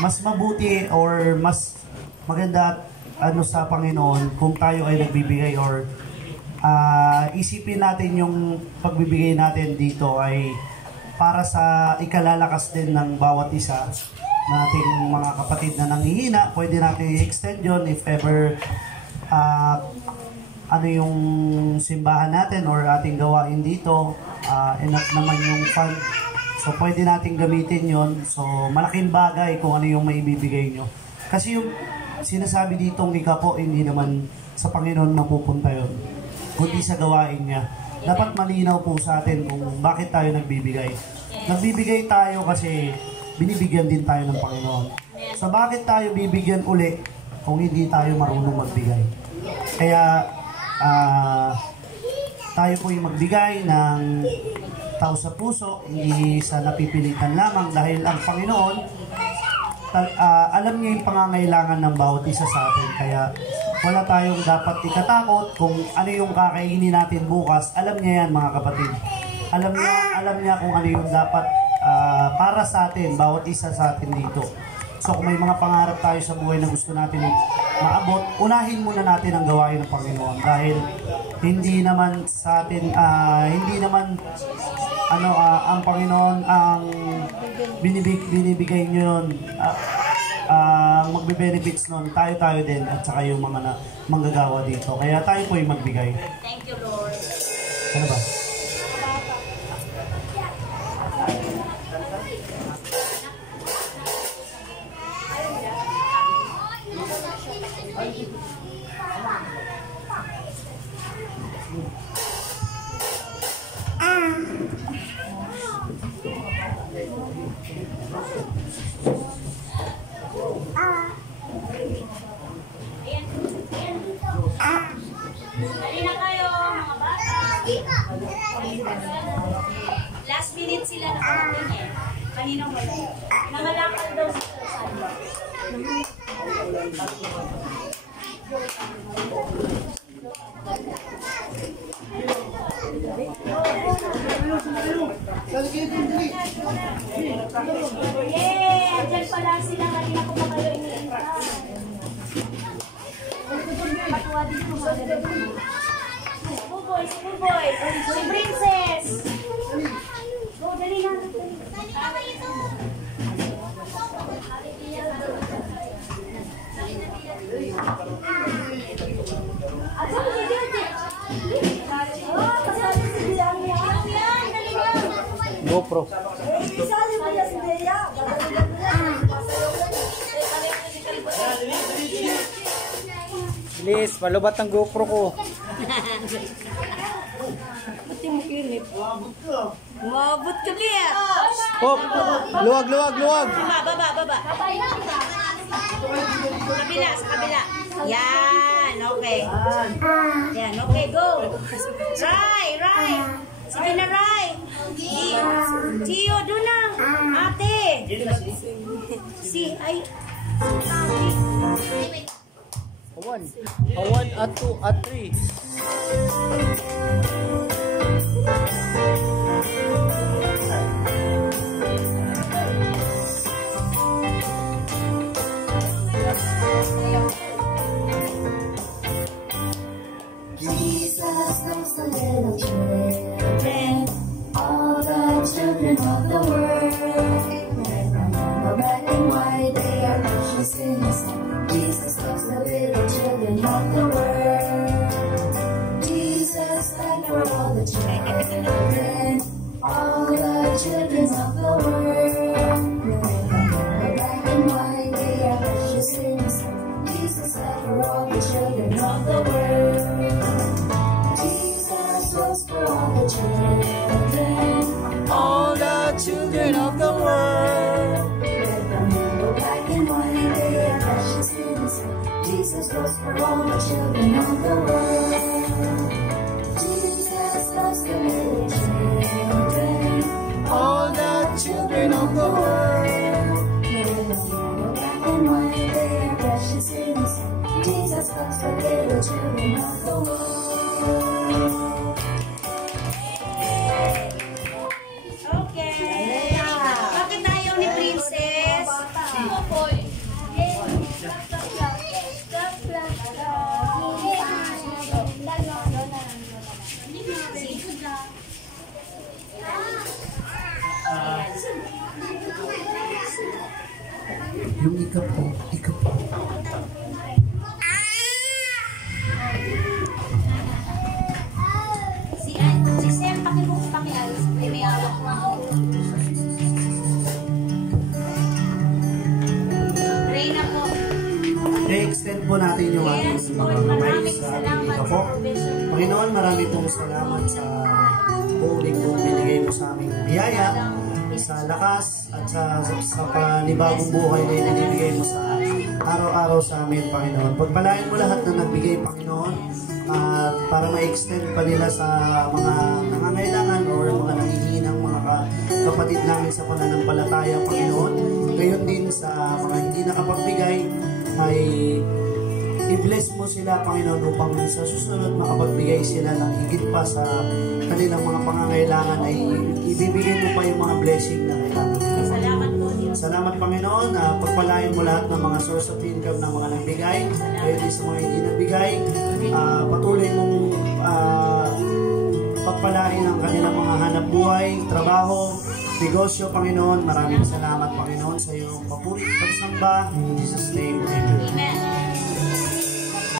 mas mabuti or mas maganda sa Panginoon kung tayo ay nagbibigay or isipin natin yung pagbibigay natin dito ay para sa ikalalakas din ng bawat isa nating mga kapatid na nanghihina. Pwede natin i-extend yun if ever ano yung simbahan natin or ating gawain dito, enough naman yung fund. So pwede natin gamitin yon. So malaking bagay kung ano yung maibibigay nyo. Kasi yung sinasabi ditong ikapo, hindi naman sa Panginoon mapupunta yun, kundi sa gawain niya. Dapat malinaw po sa atin kung bakit tayo nagbibigay. Nagbibigay tayo kasi binibigyan din tayo ng Panginoon. So bakit tayo bibigyan uli kung hindi tayo marunong magbigay? Kaya tayo po yung magbigay ng tao sa puso, hindi sa napipilitan lamang dahil ang Panginoon alam niya yung pangangailangan ng bawat isa sa atin. Kaya wala tayong dapat ikatakot kung ano yung kakainin natin bukas. Alam niya yan mga kapatid. Alam niya kung ano yung dapat para sa atin, bawat isa sa atin dito. So kung may mga pangarap tayo sa buhay na gusto natin maabot, unahin muna natin ang gawain ng Panginoon dahil hindi naman sa atin, hindi naman ang Panginoon ang binibigay nyo yun, magbe-benefits nun, tayo din at saka yung mga manggagawa dito. Kaya tayo po yung magbigay. Thank you, Lord. Ano ba? Dali na kayo, mga bata. Last minute sila nakarating eh. Kaninang wala. Nangalakad daw si Sir Sandra. Yay! Andyan pala sila. Kanina ko pa kayo iniinta. Patuwa dito mga Buboy, si Buboy. Si Princess. Go, dali na. GoPro. Bilis, palubat ang GoPro ko. Mabot ka niya. Hop! Luwag! Baba. Sa kabila. Yan, okay. Yan, okay, go. Rai. Sige na, Rai. Tio, doon na. Ate. A one, a two, a three. Jesus loves the little children, all the children of the world. Red and yellow, red and white, they are precious in His sight. Jesus loves the little children of the world. Jesus died for all the children, all the children of the world. Red and yellow, black and white, they are precious in His sight. Jesus died for all the children of the world. For all the children of the world. Red and yellow, black and white, they are precious in His sight. Jesus loves for all the children of the world. Jesus loves the little children, all the children of the world. Red and yellow, black and white, they are precious in His sight. Jesus loves the little children of the world. Bakit ayaw ni Princess? Yung ika po. Si Sam, pakialis. May hawak mo ako. Reyna po. I-extend po natin yung ating mga kamay sa ating ika po. Panginoon, marami pong salamat sa buong linggong binigay mo sa aming biyaya, sa lakas at sa panibagong buhay na ibinibigay mo sa araw-araw sa amin, Panginoon. Pagpalain mo lahat na nagbigay, Panginoon, at para ma-extend pa nila sa mga nangangailangan o mga nangihinang mga kapatid namin sa pananampalataya, Panginoon. Gayon din sa mga hindi nakapagbigay, ay i-bless mo sila, Panginoon, upang sa susunod makapagbigay sila ng higit pa sa kanilang mga pangangailangan ay ibibigay mo pa yung mga blessing na kailangan. Salamat po, Diyos. Salamat, Panginoon, na pagpalain mo lahat ng mga source of income ng mga nagbigay, kaya din sa mga hindi nagbigay. Patuloy mong pagpalain ang kanilang mga hanap buhay, trabaho, negosyo, Panginoon. Maraming salamat, Panginoon, sa iyong mapurit pagsamba. In Jesus' name, Amen.